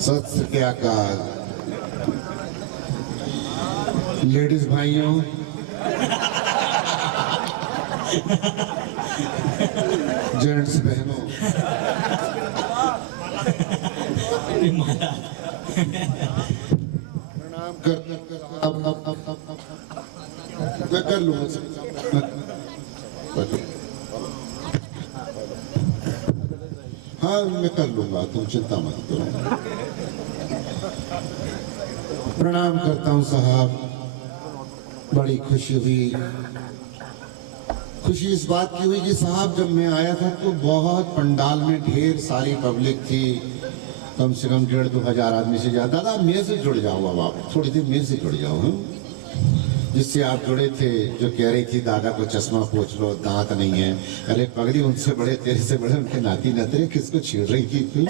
सत श्री अकाल। लेडीज भाइयों, जेंट्स बहनों, प्रणाम कर लूंगा। हाँ, मैं कर लूंगा, तुम चिंता मत करो। प्रणाम करता हूँ साहब। बड़ी खुशी हुई। खुशी इस बात की हुई कि साहब जब मैं आया था तो बहुत पंडाल में ढेर सारी पब्लिक थी, कम से कम 1,500-2,000 आदमी से ज्यादा। दादा मेरे से जुड़ जाओ, अब आप थोड़ी देर मेरे से जुड़ जाओ। जिससे आप जुड़े थे, जो कह रही थी दादा को चश्मा पोंछ लो, दांत नहीं है। अरे पगड़ी, उनसे बड़े, तेरे से बड़े उनके नाती नतरे, किसको छेड़ रही थी तू?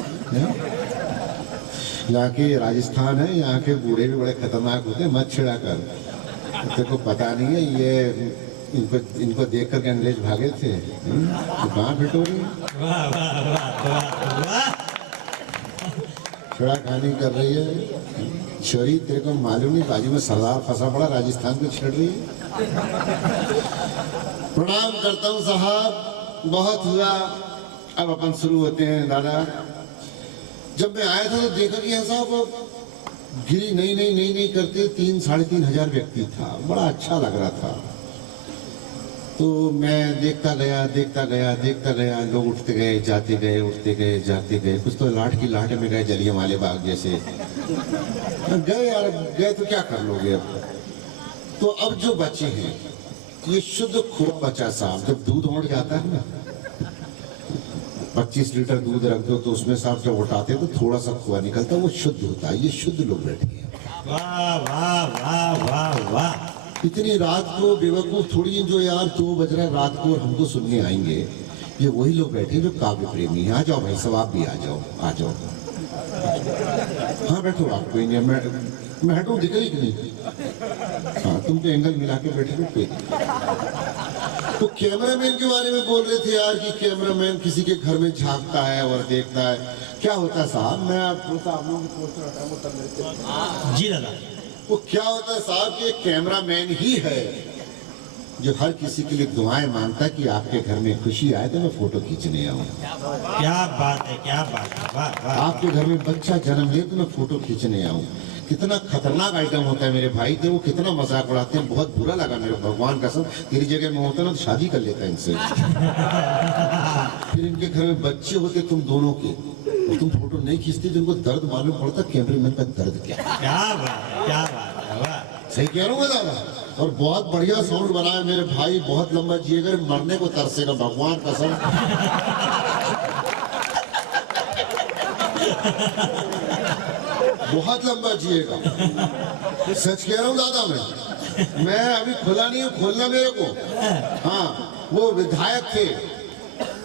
यहाँ के राजस्थान है, यहाँ के बूढ़े भी बड़े खतरनाक होते हैं, मत छिड़ा कर। तेरे को पता नहीं है, ये इनको देख करके अंग्रेज भागे थे। तो कहाँ फिटोरी छिड़ा खानी कर रही है छोरी। तेरे को मालूम नहीं, बाजू में सरदार फंसा पड़ा, राजस्थान को छेड़ रही है। प्रणाम करता हूँ साहब, बहुत हुआ। अब अपन शुरू होते हैं। दादा जब मैं आया था तो देखा कि यहाँ साहब गिरी नहीं करते 3-3,500 व्यक्ति था। बड़ा अच्छा लग रहा था। तो मैं देखता गया। लोग उठते गए, जाते गए, उठते गए, जाते गए। कुछ तो लाट की लाट में गए, जलियांवाले बाग जैसे गए। यार गए तो क्या कर लोगे अब? तो अब जो बचे हैं ये शुद्ध खोआ बचा साहब। जब दूध उड़ जाता है ना, 25 लीटर दूध रख दो तो उसमें साहब जब उठाते तो थोड़ा सा खोआ निकलता, वो शुद्ध होता है। ये शुद्ध लोग बैठे हैं। वाह वाह वाह वाह वाह। इतनी रात को बेवकूफ थोड़ी जो यार 2 बज रहा है रात को और हमको सुनने आएंगे। ये वही लोग बैठे जो काव्य प्रेमी हैं। आ जाओ भाई साहब, आप भी आ जाओ। हाँ बैठो, आप कोई नहीं। मैं हटूं, दिख रही कि नहीं? हाँ, तुम तो एंगल मिला के बैठे हो। तो कैमरामैन के बारे में बोल रहे थे यार कि कैमरामैन किसी के घर में झांकता है और देखता है। क्या होता है साहब? मैं आपको जी दादा, वो क्या होता है साहब कि कैमरामैन ही है जो हर किसी के लिए दुआएं मांगता है कि आपके घर में खुशी आए तो मैं फोटो खींचने आऊँ। क्या बात है, क्या बात है। वाह वाह। आपके घर में बच्चा जन्म ले तो मैं फोटो खींचने आऊँ। कितना खतरनाक आइटम होता है मेरे भाई थे। वो कितना मजाक उड़ाते हैं, बहुत बुरा लगा मेरे। भगवान कसम, तेरी जगह में होता ना तो शादी कर लेता इनसे। फिर इनके घर में बच्चे होते तुम दोनों के, तुम फोटो नहीं खींचते तो उनको दर्द मालूम पड़ता। कैमरामैन का दर्द क्या है। क्या बात है, क्या बात है। वाह, सही कह रहा हूँ दादा। और बहुत बढ़िया साउंड बनाया मेरे भाई। बहुत लंबा जिएगा, मरने को तरसेगा, भगवान कसम। बहुत लंबा जिएगा, सच कह रहा हूँ दादा। मैं अभी खुला नहीं हूँ, खोलना मेरे को। हाँ, वो विधायक थे।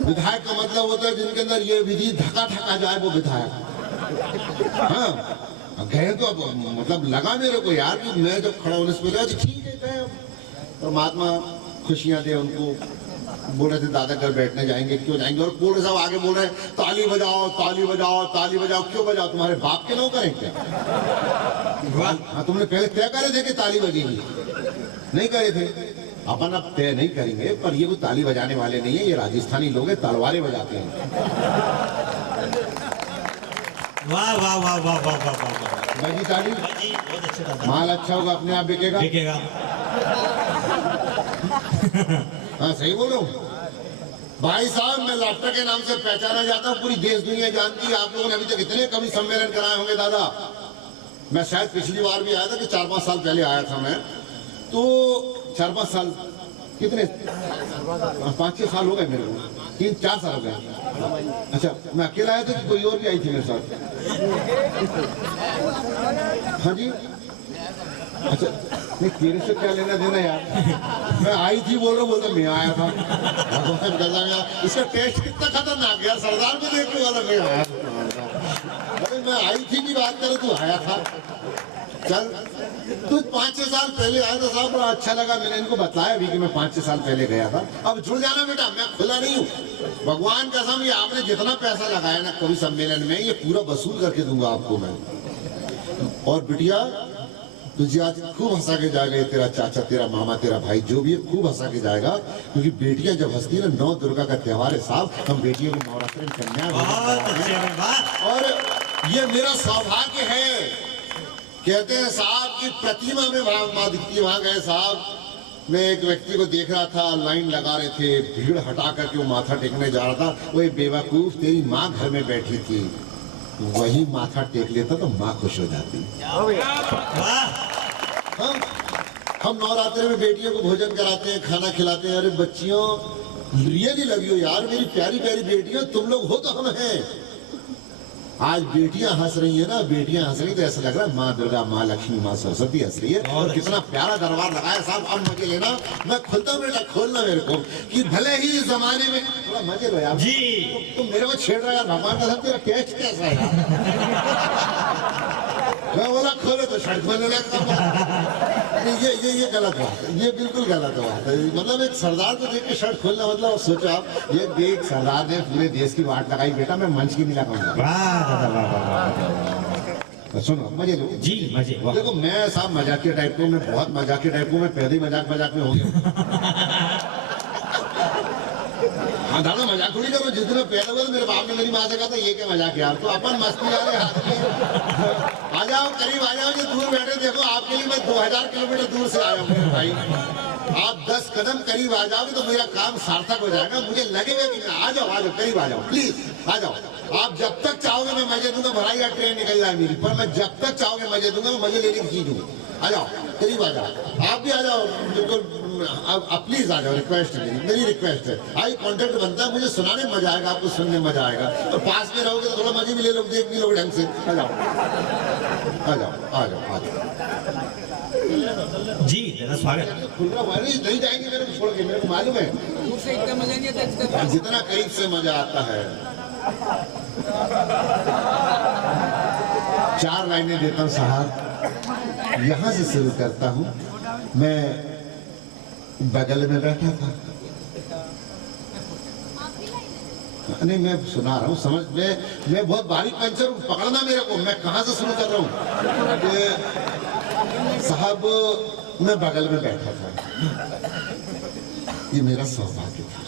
विधायक का मतलब होता है जिनके अंदर ये विधि धका जाए, वो विधायक। हाँ, गए तो अब मतलब लगा मेरे को यार कि मैं जब खड़ा होने से पहले ठीक है गए। परमात्मा खुशियां दे उनको। बोल रहे थे दादा घर बैठने जाएंगे। क्यों जाएंगे? और बोल रहे साहब आगे बोल रहे हैं ताली बजाओ ताली बजाओ ताली बजाओ। क्यों बजाओ? तुम्हारे बाप के नौकर हैं क्या? हाँ, तुमने पहले तय करे थे कि ताली बजेगी? नहीं करे थे। अपन अब तय नहीं करेंगे, पर ये वो ताली बजाने वाले नहीं है। ये राजस्थानी लोग हैं, तलवारें बजाते हैं। वाह वाह वाह वाह वाह वाह वाह। बजी ताली, बहुत अच्छा दादा। माल अच्छा होगा, अपने आप बिकेगा। बिकेगा। हाँ सही बोल रहा हूँ भाई साहब। मैं लाफ्टर के नाम से पहचाना जाता हूँ, पूरी देश दुनिया जानती है। आप लोगों ने अभी तक इतने कवि सम्मेलन कराए होंगे दादा। मैं शायद पिछली बार भी आया था कि 4-5 साल पहले आया था मैं। तो 4-5 साल कितने 5-6 साल हो गए मेरे को। 3-4 साल हो गए। अच्छा, मैं अकेला आया था कि कोई और भी आई थी मेरे साथ? हाँ जी। अच्छा, नहीं तेरे से क्या लेना देना यार। मैं आई थी बोल रहा हूँ, बोलता मैं आया था। इसका टेस्ट कितना खतरनाक यार। सरदार को देख के वाला मैं आया। अरे मैं आई थी की बात करो, तू आया था। चल तो 5-6 साल पहले आया था साहब, बड़ा अच्छा लगा। मैंने इनको बताया भी कि मैं 5-6 साल पहले गया था। अब जुड़ जाना बेटा, मैं खुला नहीं हूँ। भगवान का कसम, ये आपने जितना पैसा लगाया ना कवि सम्मेलन में, ये पूरा वसूल करके दूंगा आपको मैं। और बिटिया तुझे आज खूब हंसा के जाएगा ये तेरा चाचा, तेरा मामा, तेरा भाई, जो भी है खूब हंसा के जाएगा। क्योंकि बेटियां जब हंसती है ना, 9 दुर्गा का त्योहार है साहब, हम बेटियों को नवरात्रि में कन्या बहुत अच्छे हैं, वाह। और ये मेरा सौभाग्य है। कहते हैं साहब की प्रतिमा में माँ दिखती है। वहां गए साहब, मैं एक व्यक्ति को देख रहा था, लाइन लगा रहे थे, भीड़ हटा करके वो माथा टेकने जा रहा था। वो एक बेवकूफ, तेरी माँ घर में बैठी थी, वही माथा टेक लेता तो माँ खुश हो जाती। वाह। हम नवरात्रि में बेटियों को भोजन कराते हैं, खाना खिलाते हैं। अरे बच्चियों, रियली लव यू यार, मेरी प्यारी प्यारी बेटियों, तुम लोग हो तो हम हैं। आज बेटियां हंस रही है ना, बेटियां हंस रही तो ऐसा लग रहा है माँ दुर्गा, माँ लक्ष्मी, माँ सरस्वती हंस रही है। और कितना प्यारा दरबार लगाया साहब। अब मजे लेना, मैं खुलता हूँ बेटा, खोलना मेरे को, कि भले ही इस जमाने में थोड़ा मजे लो यार जी। तुम मेरे को छेड़ रहा है भगवान का सब, तेरा टेस्ट कैसा है यार? मैं बोला खोलो तो शर्ट खोलने लगा। ये गलत बात है, ये बिल्कुल गलत बात है। मतलब एक सरदार को देख के शर्ट खोलना, मतलब सोचो आप, ये देख सरदार ने पूरे देश की वाट लगाई बेटा, मैं मंच की नहीं लगाऊंगा। वाह दादा, वाह वाह वाह। तो सुनो, मजे लो जी, मजे, वाह। देखो मैं साहब मजाकिया टाइप को, मैं बहुत मजाकिया टाइप को, मैं पहले ही मजाक में हो गया। हाँ दादा, मजाक थोड़ी करो। जिस दिन मैं पैदा हुआ मेरे बाप ने मेरी माँ से कहा था ये क्या मजाक है यार, तो अपन मस्ती वाले हाथ में आ जाओ, करीब आ जाओ। जो दूर बैठे देखो, आपके लिए मैं 2000 किलोमीटर दूर से आया हूँ मेरे भाई। आप 10 कदम करीब आ जाओगे तो मेरा काम सार्थक हो जाएगा। मुझे लगेगा कि मैं आ जाओ करीब आ जाओ, प्लीज आ जाओ। आप जब तक चाहोगे मैं मजे दूंगा, भराई या ट्रेन निकल जाए मेरी, पर मैं जब तक चाहोगे मजे दूंगा, मैं मजे लेने की चीज हूँ। आ जाओ, करीब आ जाओ, आप भी आ जाओ बिल्कुल। आप प्लीज आ जाओ, रिक्वेस्ट है मेरी रिक्वेस्ट है। आई कांटेक्ट बनता है, मुझे सुनाने में मजा आएगा, आपको सुनने में मजा आएगा। और पास में रहोगे तो थोड़ा मजे भी ले लो, देख भी लोग ढंग से। आ जाओ आ जाओ आ जाओ आ जाओ। जी दादा, स्वागत। खुल रहा वाली नहीं जाएंगे मेरे को छोड़ के, मेरे को मालूम है जितना करीब से मजा आता है। 4 लाइनें देता हूँ साहब, यहाँ से शुरू करता हूँ। मैं बगल में बैठा था, नहीं मैं सुना रहा हूँ, समझ मैं बहुत बारीक पंचर हूँ, पकड़ना मेरे को। मैं कहाँ से शुरू कर रहा हूँ साहब? मैं बगल में बैठा था, ये मेरा सौभाग्य था।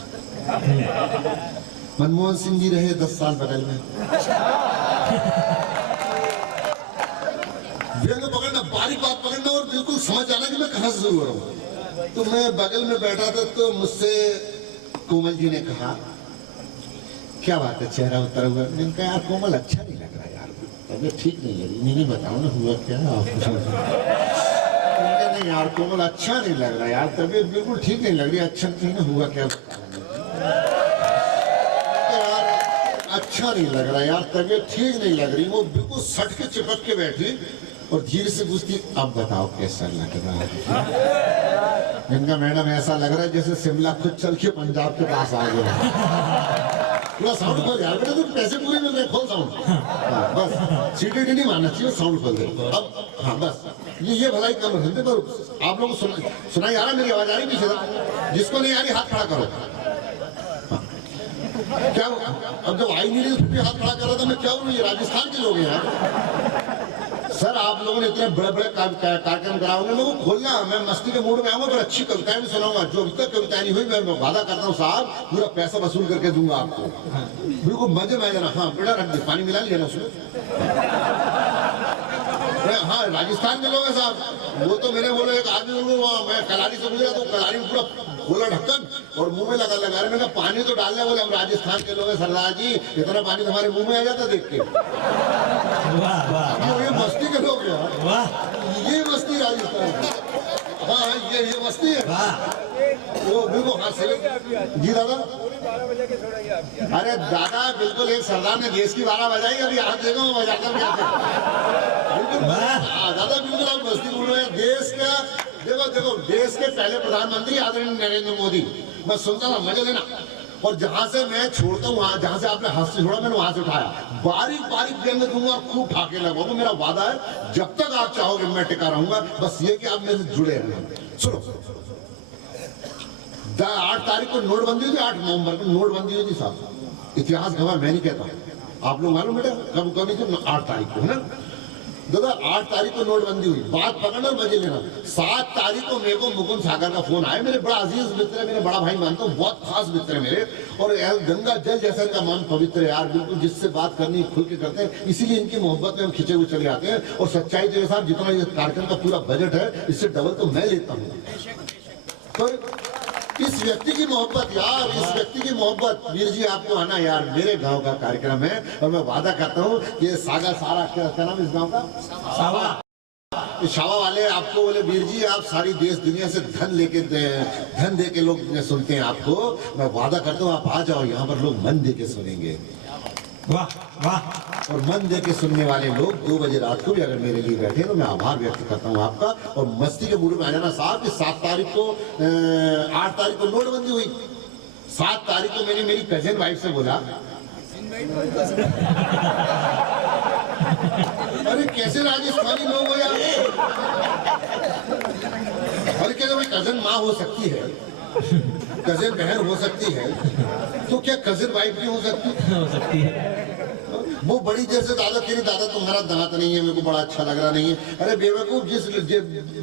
मनमोहन सिंह जी रहे 10 साल बगल में। पकड़ना, बारीक बात पकड़ना और बिल्कुल समझ आना कि मैं कहाँ से शुरू हो रहा हूँ। तो मैं बगल में बैठा था, तो मुझसे कोमल जी ने कहा, क्या बात है चेहरा उतर हुआ? मैंने कहा यार कोमल अच्छा नहीं लग रहा यार, तबीयत ठीक नहीं लगी। नहीं बताओ ना हुआ क्या आपको? नहीं यार कोमल अच्छा नहीं लग रहा यार, तबीयत बिल्कुल ठीक नहीं लग रही। अच्छा नहीं ना हुआ क्या? यार अच्छा नहीं लग रहा यार, तबीयत ठीक नहीं लग रही। वो बिल्कुल सट के चिपक के बैठी और धीरे से पूछती, अब बताओ कैसा लग रहा है? इनका मैडम ऐसा लग रहा है जैसे शिमला खुद चल के पंजाब के पास आ गया। पूरा साउंड खोल यार बेटा, तुम पैसे पूरे मिल रहे, खोल साउंड। हाँ, बस सीटी नहीं मारना चाहिए, साउंड खोल दे। अब हाँ बस ये भलाई कम रखते। पर आप लोगों को सुनाई आ रहा, मेरी आवाज आ रही पीछे से? जिसको नहीं आ रही हाथ खड़ा करो। हाँ। क्या अब जब आई नहीं रही तो भी हाथ खड़ा कर रहा था मैं, क्या हूँ? ये राजस्थान के लोग हैं यार। सर आप लोगों ने इतने बड़े बड़े कार्यक्रम कराओगे, लोगों को खोलना। मैं मस्ती के मूड में आऊंगा, पर अच्छी कविताएं भी सुनाऊंगा। जो अभी तक कविताएं नहीं हुई, मैं वादा करता हूँ साहब, पूरा पैसा वसूल करके दूंगा आपको, बिल्कुल मजे में आ जाना। हाँ बेटा रख दे, पानी मिला लिया ना उसमें। हाँ राजस्थान के लोग हैं साहब, वो तो मेरे बोले एक आदमी वहाँ मैं कलारी से गुजरा तो कलारी में पूरा खोला ढक्कन और मुंह में लगा रहे। मैं पानी तो डालने बोले, हम राजस्थान के लोग हैं सरदार जी, इतना पानी तुम्हारे मुंह में आ जाता देख के। वाह वाह, ये मस्ती के लोग यार, वाह ये मस्ती राजस्थान। हाँ ये मस्ती है। वो बिल्कुल हाँ से जी दादा। अरे दादा बिल्कुल एक सरदार ने देश की 12 बजाई, अभी हाथ देखो मैं बजा कर बिल्कुल। दादा बिल्कुल आप मस्ती बोल रहे हैं। देश का देखो देश के पहले प्रधानमंत्री आदरणीय नरेंद्र मोदी, मैं सुनता था मजे लेना। और जहां से मैं छोड़ता हूँ वहां, जहां से आपने हाथ से छोड़ा मैंने वहां से उठाया, बारीक बारीक गेंद दूंगा, खूब ठाके लगाऊंगा। मेरा वादा है जब तक आप चाहोगे मैं टिका रहूंगा, बस ये कि आप मेरे से जुड़े रहना। सुनो, 8 तारीख को नोटबंदी हुई थी, 8 नवंबर को नोटबंदी हुई थी साहब। इतिहास गवाह, मैं नहीं कहता हूँ, आप लोग मालूम बेटा कब कभी थी? 8 तारीख को, है ना दादा? 8 तारीख को नोटबंदी हुई, बात पकड़ना और मजे लेना। 7 तारीख को मेरे को मुकुंद सागर का फोन आया, मेरे बड़ा अजीज मित्र है, मेरे बड़ा भाई मानता हूँ, बहुत खास मित्र है मेरे, और गंगा जल जैसा इनका मन पवित्र है यार, बिल्कुल जिससे बात करनी खुल के करते हैं, इसीलिए इनकी मोहब्बत में हम खिंचे हुए चले आते हैं। और सच्चाई तो ये साहब, जितना ये कार्यक्रम का पूरा बजट है इससे डबल तो मैं लेता हूँ। पर इस व्यक्ति की मोहब्बत यार, इस व्यक्ति की मोहब्बत, वीर जी आपको आना यार, मेरे गांव का कार्यक्रम है और मैं वादा करता हूँ कि सागा सारा, क्या नाम इस गांव का? सावा। शावा वाले आपको बोले वीर जी आप सारी देश दुनिया से धन दे के लोग सुनते हैं आपको, मैं वादा करता हूँ आप आ जाओ, यहाँ पर लोग मन दे के सुनेंगे। वाह वाह। और मन दे के सुनने वाले लोग 2 बजे रात को भी अगर मेरे लिए बैठे तो मैं आभार व्यक्त करता हूँ आपका। और मस्ती के मूड में आ जाना साहब कि 7 तारीख को 8 तारीख को नोटबंदी हुई, 7 तारीख को मैंने मेरी कजिन वाइफ से बोला, अरे कैसे राजस्थानी लोग हो यार, अरे कैसे भाई कजिन माँ हो सकती है, कजिन बहन हो सकती है, तो क्या कजिन वाइफ भी हो सकती है? वो बड़ी देर से दादा कह रही, दादा तुम्हारा दांत नहीं है, मेरे को बड़ा अच्छा लग रहा नहीं है। अरे बेवकूफ,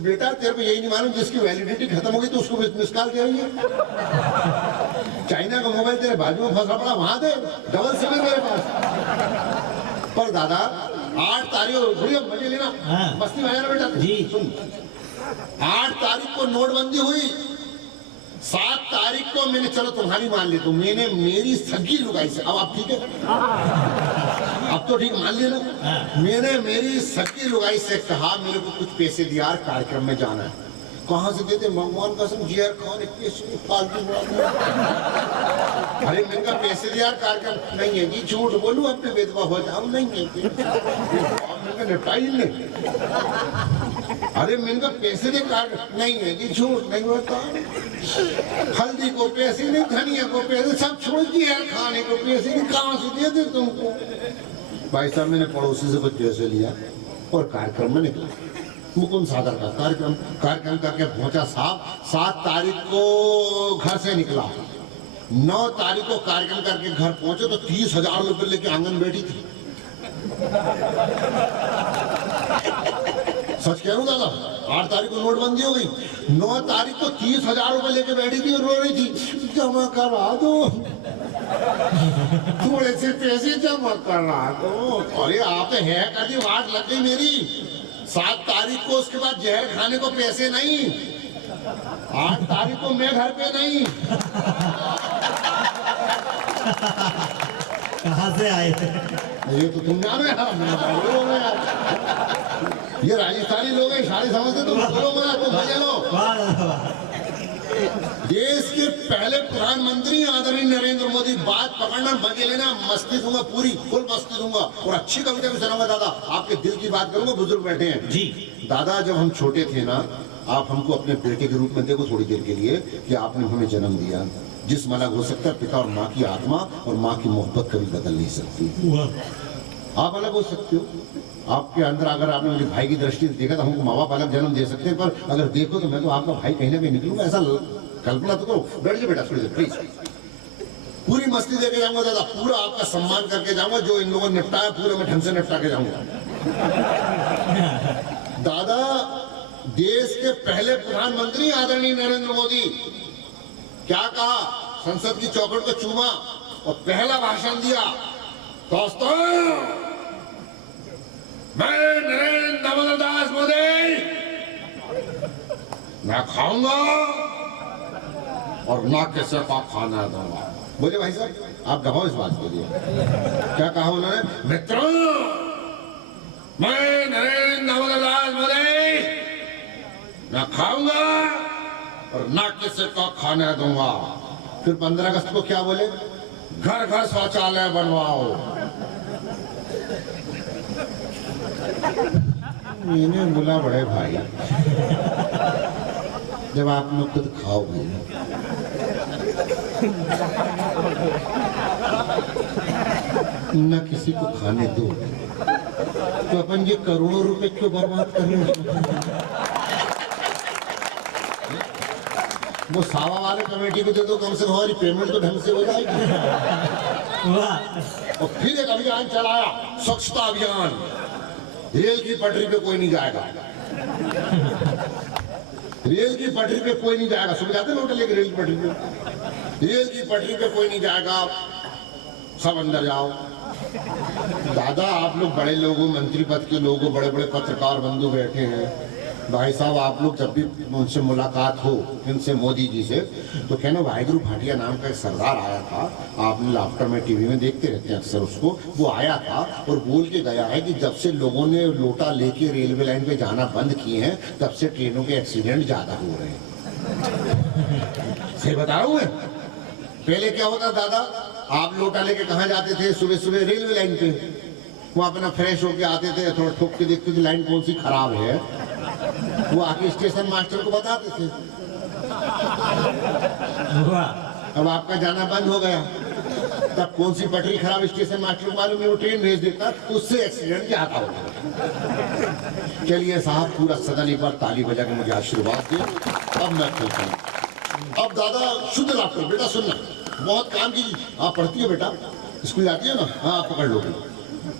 बेटा तेरे को यही नहीं मालूम जिसकी वैलिडिटी खत्म हो गई तो उसको मिस कॉल क्या है? चाइना का मोबाइल तेरे बाजू में फंसा पड़ा, वहां दे, डबल सिम है मेरे पास। पर दादा 8 तारीख को मजे लेना, मस्ती में आया ना बेटा जी। सुन, 8 तारीख को नोटबंदी हुई, 7 तारीख को मैंने, चलो तुम्हारी मान लेता हूं, मैंने मेरी सगी लुगाई से, अब आप ठीक है, अब तो ठीक मान लिया ना, मैंने मेरी सगी लुगाई से कहा मेरे को कुछ पैसे दिया, कार्यक्रम में जाना है। कहाँ से देते? भगवान कसम जीआर खान फालतू। अरे मैंने कहा पैसे दिया कार्यक्रम नहीं है जी, झूठ बोलूं अपने बेदवा हो जाओ, नहीं है निपटाई नहीं। अरे मैंने कहा पैसे दे कार्यक्रम नहीं है जी, झूठ नहीं होता, हल्दी को पैसे नहीं, धनिया को पैसे, सब छोड़ दिया, खाने को पैसे नहीं, कहाँ से दे दे तुमको? भाई साहब मैंने पड़ोसी से कुछ पैसे लिया और कार्यक्रम में निकला, मुकुंद सागर का कार्यक्रम करके पहुंचा साहब। 7 तारीख को घर से निकला, 9 तारीख को कार्यक्रम करके घर पहुंचे तो 30,000 रुपए लेके आंगन बैठी थी। सच कह रहा हूं दादा, 8 तारीख को नोटबंदी हो गई, 9 तारीख को 30,000 रुपए लेके बैठी थी और रो रही थी, जमा करा दो, थोड़े से पैसे जमा करा दो। अरे आप है कर दी, वाट लग गई मेरी। 7 तारीख को उसके बाद जहर खाने को पैसे नहीं, 8 तारीख को मैं घर पे नहीं। कहाँ से आए? ये तो तुम जानो यार, ये राजस्थानी लोग हैं, सारे समझते, तुम बोलो मत, तुम मजे लो। देश के पहले प्रधानमंत्री आदरणीय नरेंद्र मोदी, बात पकड़ना, मजे लेना, मस्ती दूंगा, पूरी फुल मस्ती दूंगा और अच्छी कविता भी सुनाऊंगा दादा, आपके दिल की बात करूंगा। बुजुर्ग बैठे हैं जी। दादा जब हम छोटे थे ना, आप हमको अपने बेटे के रूप में देखो थोड़ी देर के लिए कि आपने हमें जन्म दिया, जिसम अलग हो सकता है, पिता और माँ की आत्मा और माँ की मोहब्बत कभी बदल नहीं सकती। आप अलग हो सकते हो, आपके अंदर अगर आपने मेरे भाई की दृष्टि से देखा तो हमको माँ बाप अलग जन्म दे सकते हैं, पर अगर देखो तो मैं तो आपका भाई कहीं ना कहीं निकलूंगा, ऐसा कल्पना तो करो। बैठ जाओ बेटा थोड़ी देर प्लीज, पूरी मस्ती देके जाऊंगा दादा, पूरा आपका सम्मान करके जाऊंगा, जो इन लोगों ने निपटाया पूरे मैं ढंग से निपटा के जाऊंगा। दादा देश के पहले प्रधानमंत्री आदरणीय नरेंद्र मोदी क्या कहा, संसद की चौखट को चूमा और पहला भाषण दिया, दोस्तों मैं नरेंद्र दामोदर दास मोदी मैं खाऊंगा और ना किसी का खाना दूंगा। बोले भाई साहब आप गवाओ इस बात के लिए, क्या कहा उन्होंने? मित्रों मैं नरेंद्र दामोदर दास मोदी मैं खाऊंगा और ना किसी को खाने दूंगा। फिर 15 अगस्त को क्या बोले? घर घर शौचालय बनवाओ। मैंने बोला बड़े भाई जब आप लोग खुद खाओगे न किसी को खाने दो, तो अपन ये करोड़ों रुपए क्यों बर्बाद कर रहे हैं? वो सावा वाले कमेटी को दे दो, कम से कम हमारी पेमेंट तो ढंग से हो जाएगी। वाह और फिर एक अभियान चलाया, स्वच्छता अभियान। रेल की पटरी पे कोई नहीं जाएगा, रेल की पटरी पे कोई नहीं जाएगा। सुन जाते लोग लेके रेल की पटरी पे, रेल की पटरी पे कोई नहीं जाएगा, सब अंदर जाओ। दादा आप लोग बड़े लोग हो, मंत्री पद के लोग हो, बड़े बड़े पत्रकार बंधु बैठे हैं भाई साहब, आप लोग जब भी उनसे मुलाकात हो, इनसे मोदी जी से, तो कहना वाहिगुरु भाटिया नाम का एक सरदार आया था, आपने लाफ्टर में टीवी में देखते रहते हैं अक्सर उसको, वो आया था और बोल के गया है कि जब से लोगों ने लोटा लेके रेलवे लाइन पे जाना बंद किए हैं, तब से ट्रेनों के एक्सीडेंट ज्यादा हो रहे हैं। सही बता रहा हूँ मैं। पहले क्या होता दादा, आप लोटा लेके कहाँ जाते थे? सुबह सुबह रेलवे लाइन पे, वो अपना फ्रेश होके आते थे, थोड़ा ठोक के देखते थे लाइन कौन सी खराब है, वो आके स्टेशन मास्टर को बताते थे। वाह अब आपका जाना बंद हो गया, तब कौन सी पटरी खराब स्टेशन मास्टर को मालूम है, वो ट्रेन भेज देता, उससे एक्सीडेंट ज्यादा होता। चलिए साहब, पूरा सदन एक बार ताली बजा के मुझे आशीर्वाद दिए। अब मैं चलता हूँ। अब दादा शुद्ध लाफ्टर, बेटा सुनना, बहुत काम की। आप पढ़ती हो बेटा, स्कूल जाती हो ना? हाँ पकड़ लो।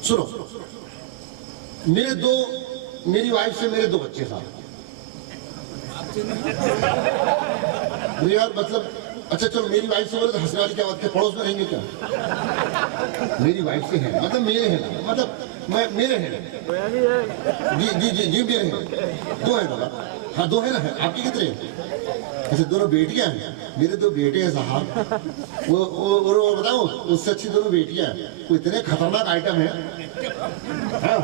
सुनो, मेरी वाइफ से मेरे 2 बच्चे साहब। यार मतलब, अच्छा चलो मेरी वाइफ से बोले तो हंसने वाली क्या बात है, पड़ोस में रहेंगे क्या? मेरी वाइफ से है, मतलब मेरे हैं, मतलब मैं मेरे हैं। जी जी जी जी मेरे हैं, 2 हैं बाबा। हाँ 2 है ना, है आपके कितने हैं? अच्छा 2 बेटियां हैं, मेरे 2 बेटे हैं साहब। वो बताओ, उससे अच्छी 2 बेटियां हैं। वो इतने खतरनाक आइटम है। हाँ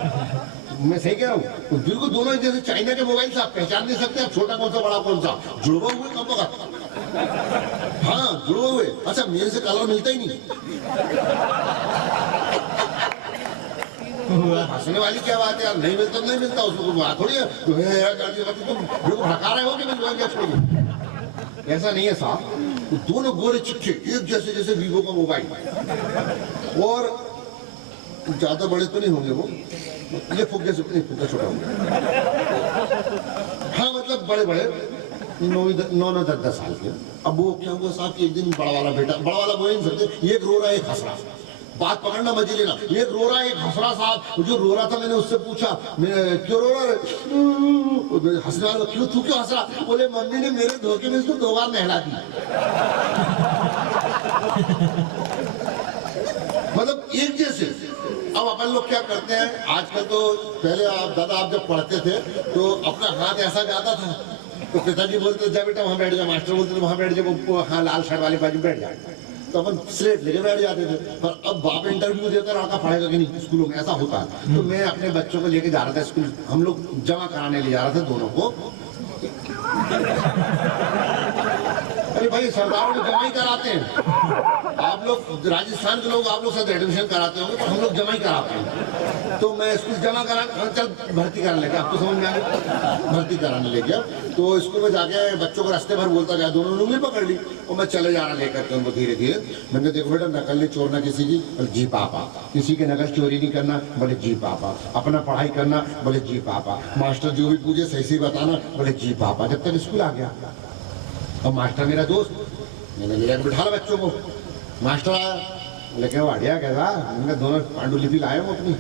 मैं सही कह रहा हूँ, बिल्कुल दोनों एक जैसे। चाइना के मोबाइल से आप पहचान नहीं सकते, आप छोटा कौन सा बड़ा कौन सा, जुड़वा हुए कब होगा? हाँ जुड़वा हुए। अच्छा मेरे से कलर मिलता ही नहीं। हंसने वाली क्या बात है यार, नहीं मिलता नहीं मिलता, उसको बात थोड़ी है। तुम मेरे को भड़का रहे हो कि मैं ज्वाइन क्या छोड़ूं? ऐसा नहीं है साहब, दोनों गोरे चिट्ठे एक जैसे, जैसे वीवो का मोबाइल। और ज्यादा बड़े तो नहीं होंगे वो, ये फुग्गे से नहीं, फुग्गा छोटा होगा। हाँ मतलब बड़े बड़े, 9 10 साल के। अब वो क्या हुआ साहब कि एक दिन बड़ा वाला बेटा, बड़ा वाला बोल नहीं सकते, एक रो रहा है एक हंस रहा। बात पकड़ना मजे लेना, एक रो रहा है एक हंस रहा साहब। जो रो रहा था मैंने उससे पूछा, क्यों रो रहा है? हंसने वाला, क्यों तू क्यों हंस रहा? बोले मम्मी ने मेरे धोखे में इसको 2 बार नहला दी। मतलब एक जैसे। अब अपन लोग क्या करते हैं आजकल, तो पहले आप दादा आप जब पढ़ते थे तो अपना हाथ ऐसा जाता था, तो पिताजी बोलते जा बेटा वहां बैठ जा, मास्टर बोलते वहां बैठ जा, हाँ लाल शर्ट वाली बाजू बैठ जाए, तो अपन स्लेट लेके बैठ जाते थे। पर अब बाप इंटरव्यू देता है, लड़का पढ़ेगा कि नहीं, स्कूलों में ऐसा होता है। तो मैं अपने बच्चों को लेके जा रहा था स्कूल, हम लोग जमा कराने ले जा रहे थे दोनों को। अरे भाई सरदारों को जमा ही कराते हैं, आप लोग राजस्थान के लोग आप लोग साथ एडमिशन कराते होंगे, तो हम लोग जमा ही कराते हैं। तो मैं स्कूल जमा करा, चल भर्ती कराने लगे, आपको समझ में आ गया, भर्ती कराने ले गया। तो स्कूल में जाके बच्चों को रास्ते भर बोलता गया, दोनों ने उंगली पकड़ ली और मैं चले जाना लेकर के उनको धीरे धीरे। मैंने देखो बेटा नकल नहीं चोरना किसी की, बोले जी पापा। किसी के नकल चोरी नहीं करना, बोले जी पापा। अपना पढ़ाई करना, बोले जी पापा। मास्टर जो भी पूछे सही सही बताना, बोले जी पापा। जब तक स्कूल आ गया, और मास्टर मेरा दोस्त, मैंने ले जाकर बिठा बच्चों को। मास्टर आया, लेकिन वो हटिया कैसा, मैंने दोनों पांडुलिपि लाए हूँ अपनी,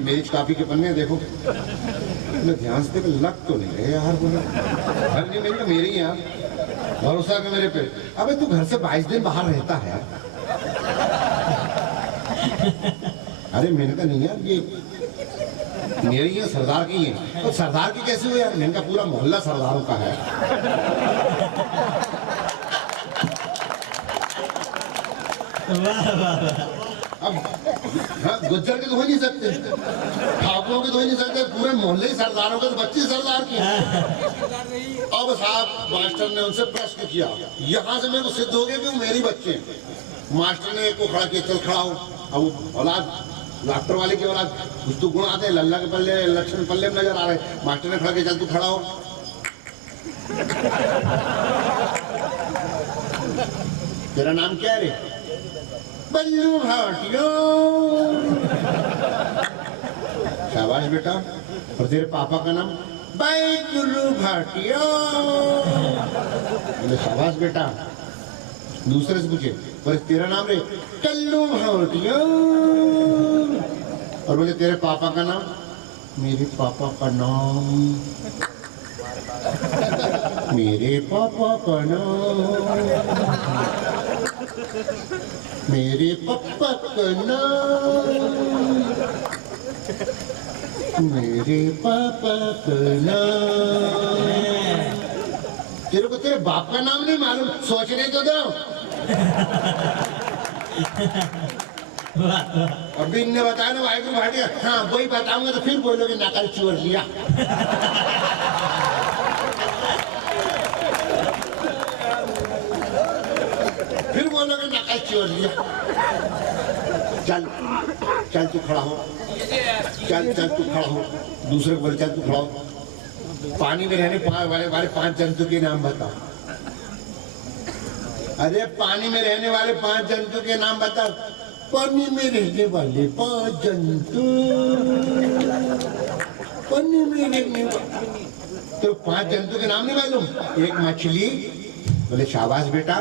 मेरी कापी के पन्ने देखो। मैं ध्यान से देखो, लग तो नहीं रहे यार, बोले घर नहीं मेरी, तो मेरी ही यार, भरोसा कर मेरे पे। अबे तू घर से 22 दिन बाहर रहता है। अरे मैंने कहा नहीं यार, ये मेरी है, सरदार की है। तो सरदार की कैसे हुई यार? मैंने कहा पूरा मोहल्ला सरदारों का है। अब हाँ, गुज्जर के तो हो नहीं सकते, ठाकुरों के तो हो नहीं सकते, पूरे मोहल्ले ही सरदारों के, तो बच्चे सरदार की। अब साहब मास्टर ने उनसे प्रश्न किया, यहाँ से मेरे को सिद्ध हो गया कि वो मेरी बच्चे। मास्टर ने एक को खड़ा किया, चल खड़ा हो। अब औलाद डॉक्टर वाले की औलाद, कुछ तो गुण आते हैं, लल्ला के पल्ले लक्षण पल्ले में नजर आ रहे। मास्टर ने खड़ा किया, चल तू खड़ा हो। तेरा नाम क्या है रे? बल्लू भाटिया। शाबाश बेटा। और तेरे पापा का नाम? बैकुलू भाटिया। बोले शाबाश बेटा। दूसरे से पूछे, बोले तेरा नाम रे? कल्लू भाटिया। और बोले तेरे पापा का नाम? मेरे पापा का नाम, मेरे पापा का नाम, मेरे पापा का नाम, मेरे पापा का नाम। तेरे को तेरे बाप का नाम नहीं मालूम? सोचने तो दो। अभी इनने बताया ना वाहिगुरु भाटिया। हाँ वही बताऊंगा तो फिर बोलोगे नकल चोर लिया। फिर बोलोगे नकल चोर लिया। चल चल तू खड़ा हो। चल चल तू खड़ा हो। दूसरे को बोल चल तू खड़ा हो। पानी में रहने वाले 5 जंतु के नाम बताओ। अरे पानी में रहने वाले 5 जंतु के नाम बताओ। पानी में रहने वाले 5 जंतु, पानी में रहने वाले। तो 5 जंतु के नाम नहीं मालूम? एक मछली, बोले शाबाश बेटा।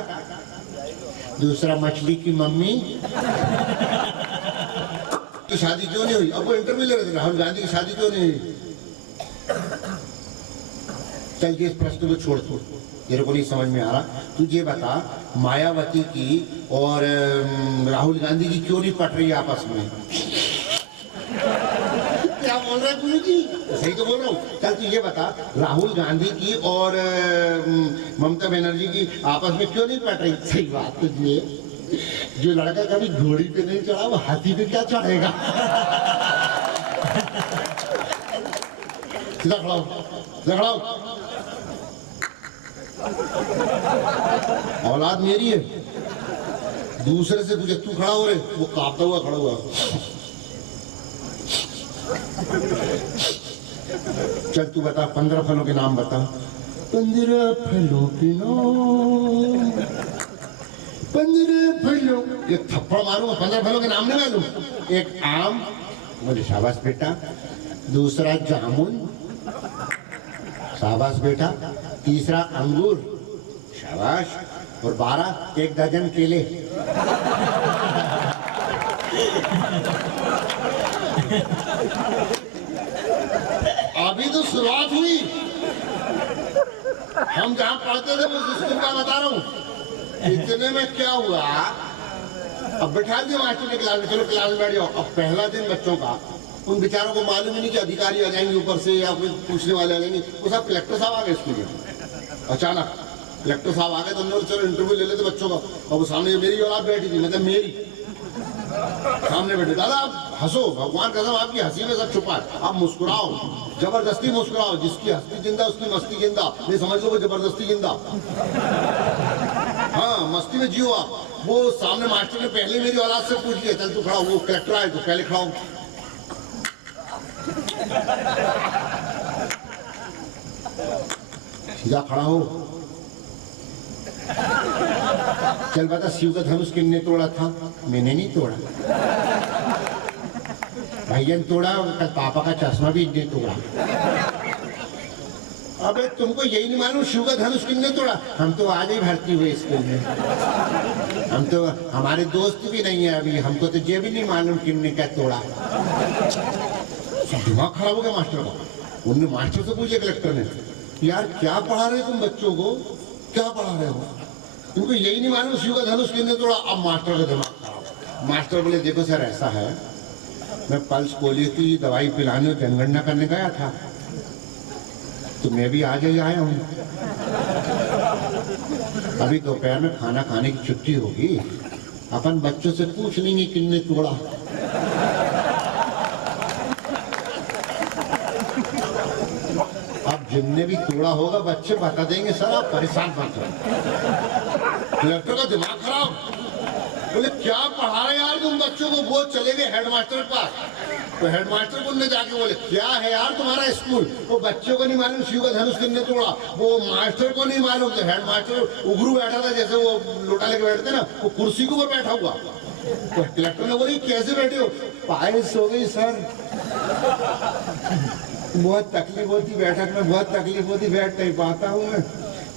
दूसरा मछली की मम्मी। तो शादी क्यों नहीं हुई? अब वो इंटरव्यू ले रहे थे, राहुल गांधी की शादी क्यों नहीं हुई? चल के इस प्रश्न को छोड़ छोड़, तेरे को नहीं समझ में आ रहा। तुझे बता, मायावती की और राहुल गांधी की क्यों नहीं पट रही आपस में? क्या बोल रहा है गुरु जी? सही तो बोल रहा हूँ। चल तू ये बता, राहुल गांधी की और ममता बनर्जी की आपस में क्यों नहीं पट रही? सही बात तुझे। जो लड़का कभी घोड़ी पे नहीं चढ़ा वो हाथी पे क्या चढ़ेगा? सीधा खड़ा हो, सीधा खड़ा हो। औलाद मेरी है। दूसरे से पूछे तू खड़ा हो रे, वो कांपता हुआ खड़ा हुआ। चल तू बता, 15 फलों के नाम बता। 15 फलों के नाम, 15 फलों। एक थप्पड़ मारूंगा, 15 फलों के नाम नहीं मालूम? एक आम, बोले शाबाश बेटा। दूसरा जामुन, शाबाश बेटा। तीसरा अंगूर, शाबाश। और 12, 1 दर्जन केले। अभी तो शुरुआत हुई। हम जहां पढ़ते थे उस स्कूल का बता रहा हूँ। इतने में क्या हुआ, अब बैठा दिया मास्टर ने क्लास में, चलो क्लास में बैठ जाओ। अब पहला दिन बच्चों का, उन बेचारों को मालूम ही नहीं कि अधिकारी आ जाएंगे ऊपर से या कोई पूछने वाले आ जाएंगे। वो सब कलेक्टर साहब आ गए स्कूल में। अचानक कलेक्टर साहब आ गए तो हमने चलो इंटरव्यू ले लेते बच्चों का। और वो सामने मेरी औलाद बैठी थी, मतलब मेरी सामने बैठे। दादा आप हंसो, भगवान कसम आपकी हंसी में सब छुपा है। आप मुस्कुराओ, जबरदस्ती मुस्कुराओ। जिसकी हंसी जिंदा उसकी मस्ती जिंदा। ये समझ लो वो जबरदस्ती जिंदा। हाँ मस्ती में जियो आप। वो सामने मास्टर ने पहले मेरी औलाद से पूछ लिया, चल तू खड़ा हो। वो कलेक्टर आए तो पहले खड़ा हो। सीधा खड़ा हो। चल बता, शिव का धनुष किसने तोड़ा था? मैंने नहीं तोड़ा, भैया ने तोड़ा। कल पापा का चश्मा भी इनने तोड़ा। अबे तुमको यही नहीं मालूम शिव का धनुष किसने तोड़ा? हम तो आज ही भर्ती हुए स्कूल में। हम तो, हमारे दोस्त भी नहीं है अभी, हमको तो ये भी नहीं मालूम किसने क्या तोड़ा। दिमाग खराब हो गया मास्टर का। उनने मास्टर से पूछे कलेक्टर ने, यार क्या पढ़ा रहे तुम बच्चों को, क्या पढ़ा रहे हो? तुमको यही नहीं मालूम शिव का धनुष किसने तोड़ा? अब मास्टर का दिमाग खराब। मास्टर बोले देखो सर ऐसा है, मैं पल्स पोलियो की दवाई पिलाने और जनगणना करने गया था, तो मैं भी आज ही आया हूँ। अभी दोपहर में खाना खाने की छुट्टी होगी, अपन बच्चों से पूछ लेंगे किसने तोड़ा। अब जिनने भी तोड़ा होगा बच्चे बता देंगे सर, आप परेशान मत हो। कलेक्टर का दिमाग खराब। बोले क्या पढ़ा रहे यार तुम बच्चों को? वो चले गए हेडमास्टर के पास। तो हेडमास्टर को ने जाके बोले क्या है यार तुम्हारा स्कूल, वो बच्चों को नहीं मालूम शिव का धनुष किसने तोड़ा, वो मास्टर को नहीं मालूम। तो हेडमास्टर उगरू बैठा था जैसे वो लोटा लेके बैठते ना, वो कुर्सी के ऊपर बैठा हुआ। तो कलेक्टर ने बोली कैसे बैठे हो, पायल्स हो गई सर, बहुत तकलीफ होती बैठक में, बहुत तकलीफ होती, बैठ नहीं पाता हूँ मैं।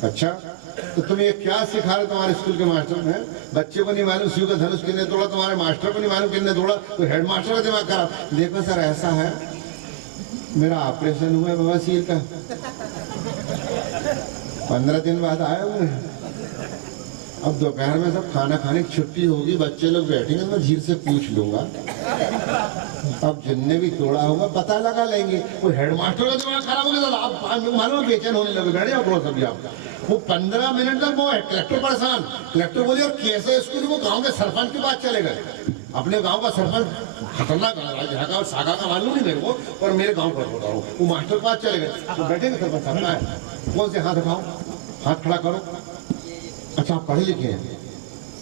अच्छा तो तुम ये क्या सिखा रहे तुम्हारे स्कूल के मास्टर में, बच्चे को नहीं मालूम शिव का धनुष किसने तोड़ा, तुम्हारे मास्टर को नहीं मालूम किसने तोड़ा, तो हेडमास्टर का दिमाग खराब। देखो सर ऐसा है, मेरा ऑपरेशन हुआ है बवासीर का, 15 दिन बाद आया हूँ मैं। अब दोपहर में सब खाना खाने की छुट्टी होगी, बच्चे लोग बैठेंगे, मैं धीरे से पूछ लूंगा, अब जिनने भी तोड़ा होगा पता लगा लेंगे। वो हेडमास्टर का दिमाग खराब हो गया, आप मालूम बेचैन होने लगे, बैठे आप लोग सभी। आप वो 15 मिनट तक वो कलेक्टर परेशान, कलेक्टर बोले और कैसे स्कूल, वो गांव के सरपंच के पास चले गए। अपने गांव का सरपंच खतरनाक यहाँ का शाखा का मालूम नहीं मेरे को, पर मेरे गांव का बता रहा हूँ, वो मास्टर के पास चले गए। तो बैठे सरपंच साहब है, कौन से हाथ उठाओ, हाथ खड़ा करो। अच्छा आप पढ़े लिखे हैं,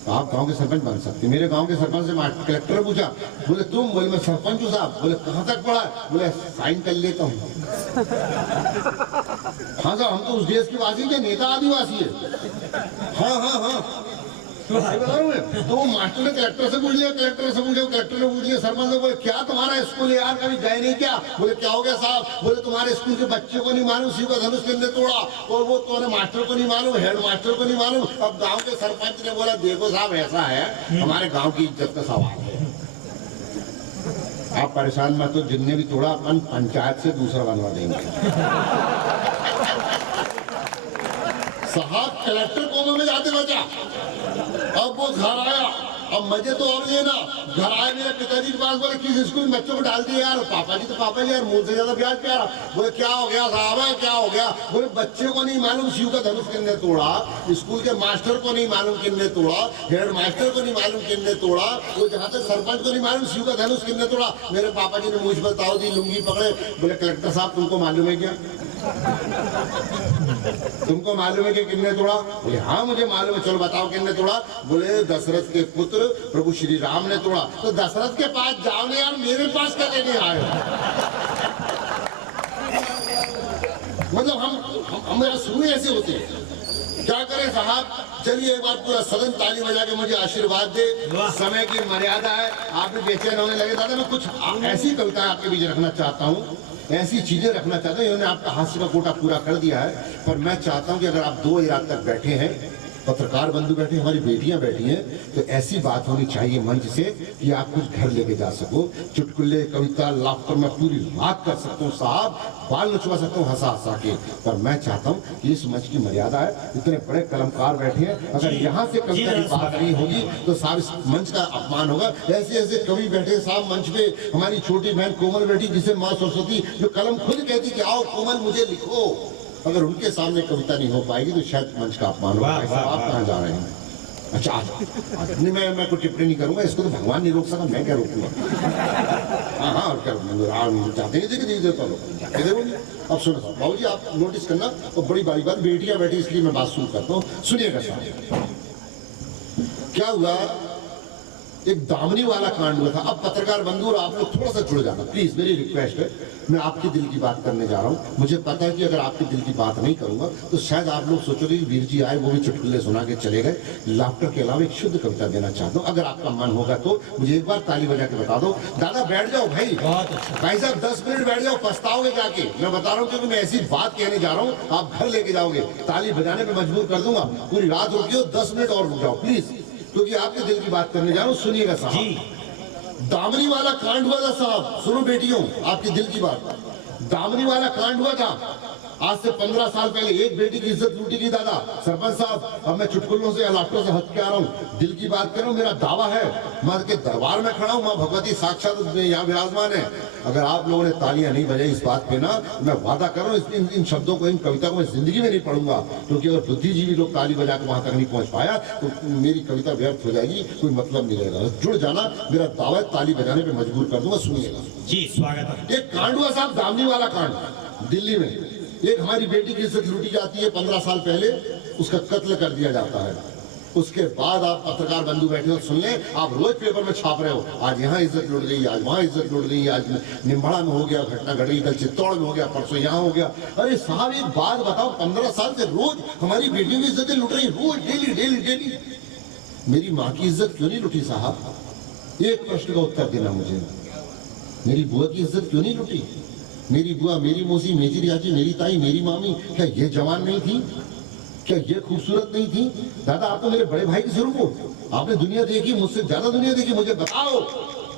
तो आप गांव के सरपंच बन सकते। मेरे गांव के सरपंच से कलेक्टर ने पूछा, बोले तुम, बोले मैं सरपंच हूँ साहब। बोले कहाँ तक पढ़ा, बोले साइन कर लेता हूँ। हाँ साहब हम तो उस देश के वासी के नेता आदिवासी है। हाँ हाँ हाँ तो वो मास्टर ने कलेक्टर से पूछ लिया, कलेक्टर से पूछा, कलेक्टर ने पूछ लिया सरपंच से, बोले क्या तुम्हारा स्कूल यार कभी गए नहीं क्या। बोले क्या हो गया साहब, बोले तुम्हारे स्कूल के बच्चे को नहीं मालूम शिव का धनुष किसने तोड़ा, और वो तुम्हारे मास्टर को नहीं मालूम, हेड मास्टर को नहीं मालूम। अब गांव के सरपंच ने बोला देखो साहब ऐसा है, हमारे गांव की इज्जत का सवाल है, आप परेशान मत हो, जिनने भी तोड़ा अपन पंचायत से दूसरा बनवा देंगे। साहब कलेक्टर कोमा में जाते बचा, अब वो घर आया, अब मजे तो और ये ना, घर आए मेरे पिताजी के पास, बोले किस स्कूल में बच्चों को डाल दिया यार। पापा जी तो पापा जी यार, मुंह से ज्यादा प्यार प्यारा। बोले क्या हो गया साहब है, क्या हो गया। बोले बच्चे को नहीं मालूम शिव का धनुष किसने तोड़ा, स्कूल के मास्टर को नहीं मालूम किसने तोड़ा, हेड मास्टर को नहीं मालूम किसने तोड़ा, वो जहाँ तक सरपंच को नहीं मालूम शिव का धनुष किसने तोड़ा। मेरे पापा जी ने मुझ पर ताऊ दी, लुंगी पकड़े, बोले कलेक्टर साहब तुमको मालूम है क्या, तुमको मालूम है कि किसने तोड़ा। बोले हाँ मुझे मालूम है, चलो बताओ किसने तोड़ा। बोले दशरथ के पुत्र प्रभु श्री राम ने तोड़ा। तो दशरथ के पास जाओ ना यार, मेरे पास क्या लेने आए हो। मतलब हम शुरू ऐसे होते हैं, क्या करें साहब। चलिए एक बार पूरा सदन ताली बजा के मुझे आशीर्वाद दे, समय की मर्यादा है, आप भी बेचैन होने लगे। दादा मैं कुछ ऐसी कविता आपके बीच रखना चाहता हूँ, ऐसी चीजें रखना चाहता हूँ, इन्होंने आपका हास्य का कोटा पूरा कर दिया है, पर मैं चाहता हूँ कि अगर आप 2 रात तक बैठे हैं, पत्रकार बंधु बैठे, हमारी बेटियां बैठी हैं, तो ऐसी बात होनी चाहिए मंच से कि आप कुछ घर लेके जा सको। चुटकुले, कविता, लाफ्टर में पूरी रात कर सकता हूँ साहब, बाल नचवा सकता हूँ हंसा हंसा के, पर मैं चाहता हूँ कि इस मंच की मर्यादा है। इतने बड़े कलमकार बैठे हैं, अगर यहाँ से कविता की बात नहीं होगी तो साहब इस मंच का अपमान होगा। ऐसे ऐसे कवि बैठे साहब मंच पे, हमारी छोटी बहन कोमल बैठी, जिसे माँ सरस्वती जो कलम खुद कहती कि आओ कोमल मुझे लिखो, अगर उनके सामने कविता नहीं हो पाएगी तो शायद मंच का अपमान होगा। आप कहाँ जा रहे हैं। अच्छा नहीं मैं कोई टिप्पणी नहीं करूंगा, इसको तो भगवान नहीं रोक सका, मैं क्या रोकूंगा। हाँ हाँ और क्या चाहते हैं। अब सुनो साहब बाबू जी आप नोटिस करना, और बड़ी बड़ी बात, बेटियां बैठी इसलिए मैं बात सुन करता हूँ, सुनिएगा साहब। क्या हुआ, एक दामनी वाला कांड हुआ था। अब पत्रकार बंधु और आप लोग थोड़ा सा जुड़ जाना प्लीज, मेरी रिक्वेस्ट है। मैं आपके दिल की बात करने जा रहा हूँ। मुझे पता है कि अगर आपके दिल की बात नहीं करूंगा तो शायद आप लोग सोचोगे कि वीर जी आए, वो भी चुटकुले सुना के चले गए। लाफ्टर के अलावा एक शुद्ध कविता देना चाहता हूँ, अगर आपका मन होगा तो मुझे एक बार ताली बजा के बता दो। दादा बैठ जाओ भाई, भाई साहब 10 मिनट बैठ जाओ, पछताओगे जाके। मैं बता रहा हूँ क्योंकि मैं ऐसी बात कहने जा रहा हूँ, आप घर लेके जाओगे, ताली बजाने पर मजबूर कर दूंगा। पूरी रात रुकियो, 10 मिनट और रुक जाओ प्लीज, क्योंकि आपके दिल की बात करने जा रहा हूँ। सुनिएगा साहब, दामनी वाला कांड हुआ था साहब, सुनो बेटियों आपके दिल की बात। दामनी वाला कांड हुआ था आज से 15 साल पहले। एक बेटी की इज्जत लूटी गई दादा। सरपंच साहब अब मैं चुटकुलों से लाफ्टर से हट के आ रहा हूँ, दिल की बात कर रहा हूँ। मेरा दावा है, मैं के दरबार में खड़ा हूँ, माँ भगवती साक्षात यहाँ विराजमान है। अगर आप लोगों ने तालियां नहीं बजाई इस बात पे ना, मैं वादा कर रहा हूँ इन शब्दों को, इन कविता को मैं जिंदगी में नहीं पढ़ूंगा, क्योंकि अगर बुद्धिजीवी लोग ताली बजा के वहां तक नहीं पहुंच पाया तो मेरी कविता व्यर्थ हो जाएगी, कोई मतलब नहीं रहेगा। जुड़ जाना, मेरा दावा है ताली बजाने पे मजबूर कर दूंगा। सुनिएगा जी, स्वागत है। एक कांड हुआ साहब, दामनी वाला कांड दिल्ली में। एक हमारी बेटी की इज्जत लूटी जाती है 15 साल पहले, उसका कत्ल कर दिया जाता है। उसके बाद आप पत्रकार बंधु बैठे हो सुन लें, आप रोज पेपर में छाप रहे हो, आज यहाँ इज्जत लुट गई, आज वहाँ इज्जत लुट गई, आज निम्बाड़ा में हो गया घटना घट गई, कल चित्तौड़ में हो गया, परसों यहाँ हो गया। अरे साहब एक बात बताओ, 15 साल से रोज हमारी बेटियों की इज्जतें लुट रही, रोज डेली डेली डेली। मेरी माँ की इज्जत क्यों नहीं लुटी साहब? एक प्रश्न का उत्तर देना मुझे। मेरी बुआ की इज्जत क्यों नहीं लुटी? मेरी बुआ, मेरी मौसी, मेरी रियाजी, मेरी ताई, मेरी मामी, क्या ये जवान नहीं थी? क्या ये खूबसूरत नहीं थी? दादा आप तो मेरे बड़े भाई के स्वरूप हो, आपने दुनिया देखी, मुझसे ज्यादा दुनिया देखी, मुझे बताओ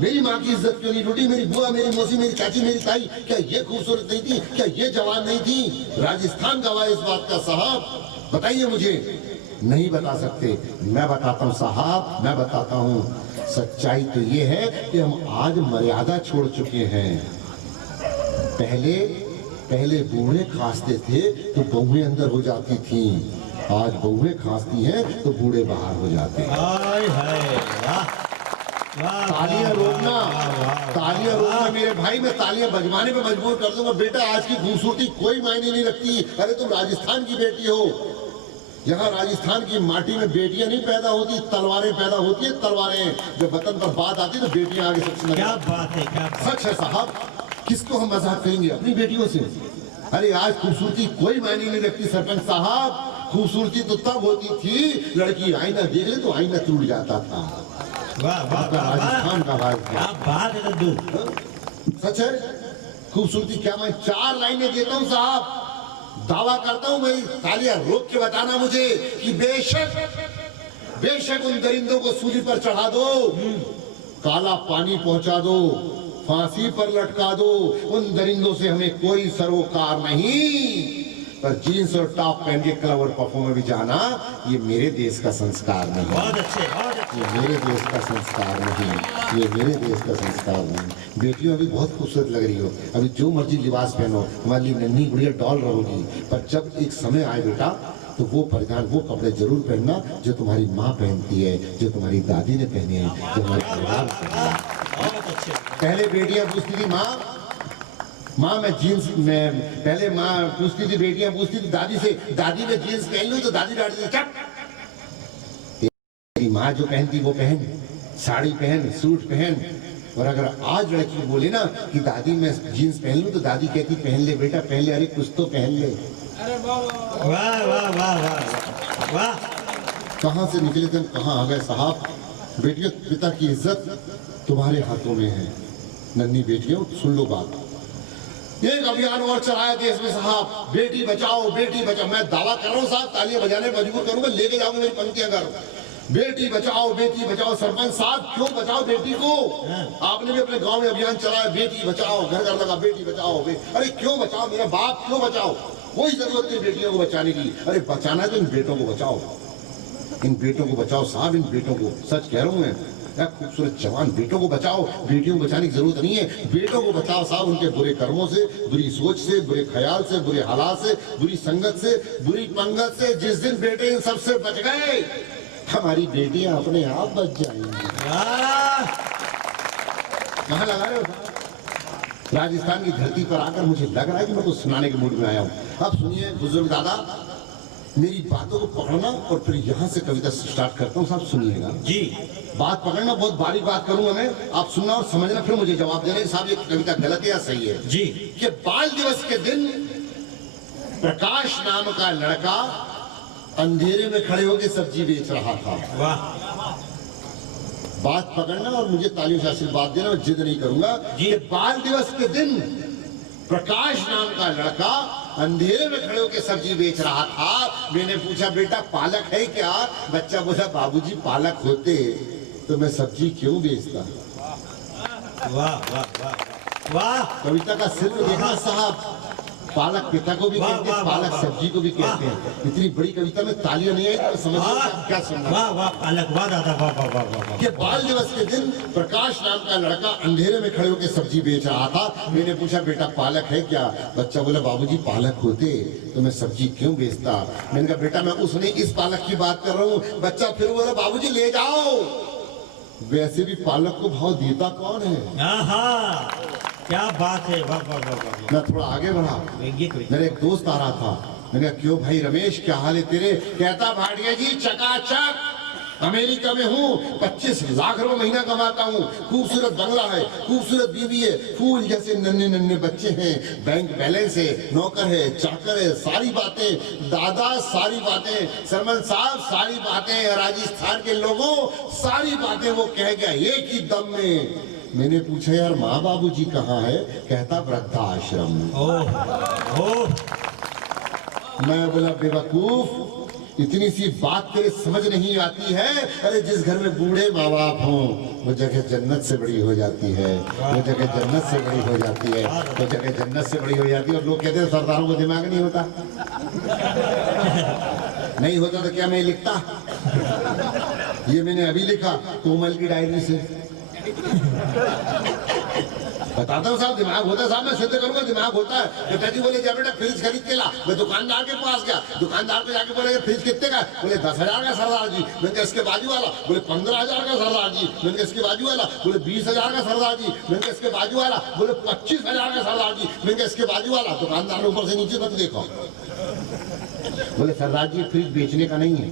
मेरी माँ की इज्जत क्यों नहीं लुटी? मेरी बुआ, मेरी मौसी, मेरी चाची, मेरी ताई, क्या ये खूबसूरत नहीं थी? क्या ये जवान नहीं थी? राजस्थान गवाह इस बात का साहब, बताइए मुझे। नहीं बता सकते, मैं बताता हूँ साहब, मैं बताता हूँ। सच्चाई तो ये है कि हम आज मर्यादा छोड़ चुके हैं। पहले बूढ़े खांसते थे तो बहुएं अंदर हो जाती थी, आज बहुएं खांसती हैं तो बूढ़े बाहर हो जाते हैं। हाय हाय, वाह वाह, तालियां रोकना, तालियां रोकना मेरे भाई, मैं तालियां बजवाने पे मजबूर कर दूंगा। बेटा आज की खूबसूरती कोई मायने नहीं रखती। अरे तुम राजस्थान की बेटी हो, यहाँ राजस्थान की माटी में बेटियां नहीं पैदा होती, तलवारें पैदा होती है, तलवारें। जब वतन पर बात आती है तो बेटियां आगे सबसे क्या बात है, क्या बात। सच है साहब। किसको हम मजाक करेंगे? अपनी बेटियों से। अरे आज खूबसूरती कोई मायने नहीं रखती सरपंच साहब। खूबसूरती तो तब होती थी लड़की आईना देख ले तो आईना टूट जाता था। वाह वाह वाह, राजस्थान का बात क्या बात है दद्दू। सच है। खूबसूरती क्या, मैं 4 लाइनें देता हूँ साहब, दावा करता हूँ मैं, तालियां रोक के बताना मुझे कि बेशक उन दरिंदों को सूली पर चढ़ा दो, काला पानी पहुंचा दो, फांसी पर लटका दो, उन दरिंदों से हमें कोई सरोकार नहीं। पर जीन्स और टॉप पहन के क्लब और पफों में भी जाना, ये मेरे देश का संस्कार नहीं। बहुत अच्छे, बहुत अच्छे। ये मेरे देश का संस्कार नहीं, ये मेरे देश का संस्कार नहीं। बेटियों अभी बहुत खूबसूरत लग रही हो, अभी जो मर्जी लिबास पहनो, हमारी लिए नन्ही गुड़िया डॉल रहोगी, पर जब एक समय आए बेटा तो वो परिधान, वो कपड़े जरूर पहनना जो तुम्हारी माँ पहनती है, जो तुम्हारी दादी ने पहने हैं, जो हमारे परिवार से पहने हैं। पहले बेटियां पूछती थी माँ मैं जीन्स में, पहले माँ पूछती थी, बेटियां पूछती थी दादी से, दादी मैं जीन्स पहन लूं? तो दादी डांटती थी, चुप, तेरी माँ जो पहनती वो पहन, साड़ी पहन, सूट पहन। और अगर आज लड़की बोले ना कि दादी मैं जीन्स पहन लूं, तो दादी कहती पहन ले बेटा, पहन ले, अरे कुछ तो पहन ले। वाह वाह वाह वाह वाह। कहाँ से निकले थे, कहाँ आ गए साहब। बेटियों, पिता की इज्जत तुम्हारे हाथों में है। नन्ही बेटियों सुन लो बात, एक अभियान और चलाया देश में साहब, बेटी बचाओ बेटी बचाओ। मैं दावा कर रहा हूँ साहब, तालियां बजाने मजबूर करूंगा, लेके जाऊंगा मेरी पंक्तियां कर। बेटी बचाओ सरपंच साहब, क्यों बचाओ बेटी को? आपने भी अपने गांव में अभियान चलाया, बेटी बचाओ, घर घर लगा बेटी बचाओ। अरे क्यों बचाओ? मेरा बाप क्यों बचाओ? कोई जरूरत नहीं बेटियों को बचाने की। अरे बचाना है तो इन बेटों को बचाओ, इन बेटों को बचाओ साहब, इन बेटों को। सच कह रहा हूं मैं, क्या खूबसूरत जवान बेटों को बचाओ। बेटियों को बचाने की जरूरत नहीं है, बेटों को बचाओ साहब, उनके बुरे कर्मों से, बुरी सोच से, बुरे ख्याल से, बुरे हालात से, बुरी संगत से, बुरी पंगत से। जिस दिन बेटे इन सबसे बच गए, हमारी बेटियां अपने आप बच जाएंगी। कहाँ लगा रहे हो? राजस्थान की धरती पर आकर मुझे लग रहा है कि मैं कुछ सुनाने के मूड में आया हूँ। अब सुनिए बुजुर्ग दादा, मेरी बातों को पकड़ना और फिर यहाँ से कविता स्टार्ट करता हूँ साहब, सुनिएगा जी। बात पकड़ना, बहुत बारीक बात करूंगा मैं, आप सुनना और समझना, फिर मुझे जवाब देना साहब ये कविता गलत है या सही है जी। कि बाल दिवस के दिन प्रकाश नाम का लड़का अंधेरे में खड़े होकर सब्जी बेच रहा था। वाह। बात पकड़ना और मुझे तालियों से आशीर्वाद देना, मैं जिद नहीं करूंगा। कि बाल दिवस के दिन प्रकाश नाम का लड़का अंधेरे में खड़े होकर सब्जी बेच रहा था। मैंने पूछा बेटा पालक है क्या? बच्चा बोला बाबूजी पालक होते तो मैं सब्जी क्यों बेचता। वाह वाह वाह वाह। कविता का सिर्फ देखा साहब, पालक पिता को भी कहते हैं, पालक सब्जी को भी कहते हैं। इतनी बड़ी कविता में तालियां नहीं आई तो समझ क्या सुनना। वाह वाह पालक, वाह दादा, वाह वाह वाह वाह। कि बाल दिवस के दिन प्रकाश नाम का लड़का अंधेरे में खड़े होकर सब्जी बेच रहा था। मैंने पूछा बेटा पालक है क्या? बच्चा बोला बाबूजी पालक होते तो मैं सब्जी क्यों बेचता। मैंने कहा बेटा मैं उसने इस पालक की बात कर रहा हूँ। बच्चा फिर बोला बाबूजी ले जाओ। वैसे भी पालक को भाव देता कौन है? आहा, क्या बात है, वाह वाह वाह वाह। मैं थोड़ा आगे बढ़ा, मेरा एक दोस्त आ रहा था। मैंने कहा क्यों भाई रमेश क्या हाल है तेरे? कहता भाटिया जी चकाचक अमेरिका में हूँ, 25 लाख रुपए महीना कमाता हूँ, खूबसूरत बंगला है, खूबसूरत बीवी है, फूल जैसे नन्हे नन्हे बच्चे हैं, बैंक बैलेंस है, नौकर है, चाकर है, सारी बातें दादा, सारी बातें सरमन साहब, सारी बातें राजस्थान के लोगों, सारी बातें वो कह गया एक ही दम में। मैंने पूछा यार माँ बाबू जी कहाँ है? कहता वृद्धाश्रम में। मैं बोला बेवकूफ, इतनी सी बात तेरे समझ नहीं आती है? अरे जिस घर में बूढ़े माँ बाप हों वो जगह जन्नत से बड़ी हो जाती है, वो जगह जन्नत से बड़ी हो जाती है, वो जगह जन्नत से बड़ी हो जाती है। और लोग कहते हैं सरदारों को दिमाग नहीं होता। नहीं होता तो क्या मैं लिखता? ये मैंने अभी लिखा कोमल की डायरी से। बताता हूँ साहब, दिमाग होता है साहब, मैं सिद्ध करूंगा दिमाग होता है। पिताजी बोले जा बेटा फ्रिज खरीद के ला। मैं दुकानदार के पास गया, दुकानदार को जाके बोले फ्रिज कितने का? बोले 10,000 का सरदार जी। मैंने इसके बाजू वाला बोले 15,000 का सरदार जी। मैंने इसके बाजू वाला बोले 20,000 का सरदार जी। मैंने इसके बाजू वाला बोले 25,000 का सरदार जी। मैंने इसके बाजू वाला, दुकानदार ने ऊपर से नीचे तक देखो, बोले सरदार जी फ्रिज बेचने का नहीं है।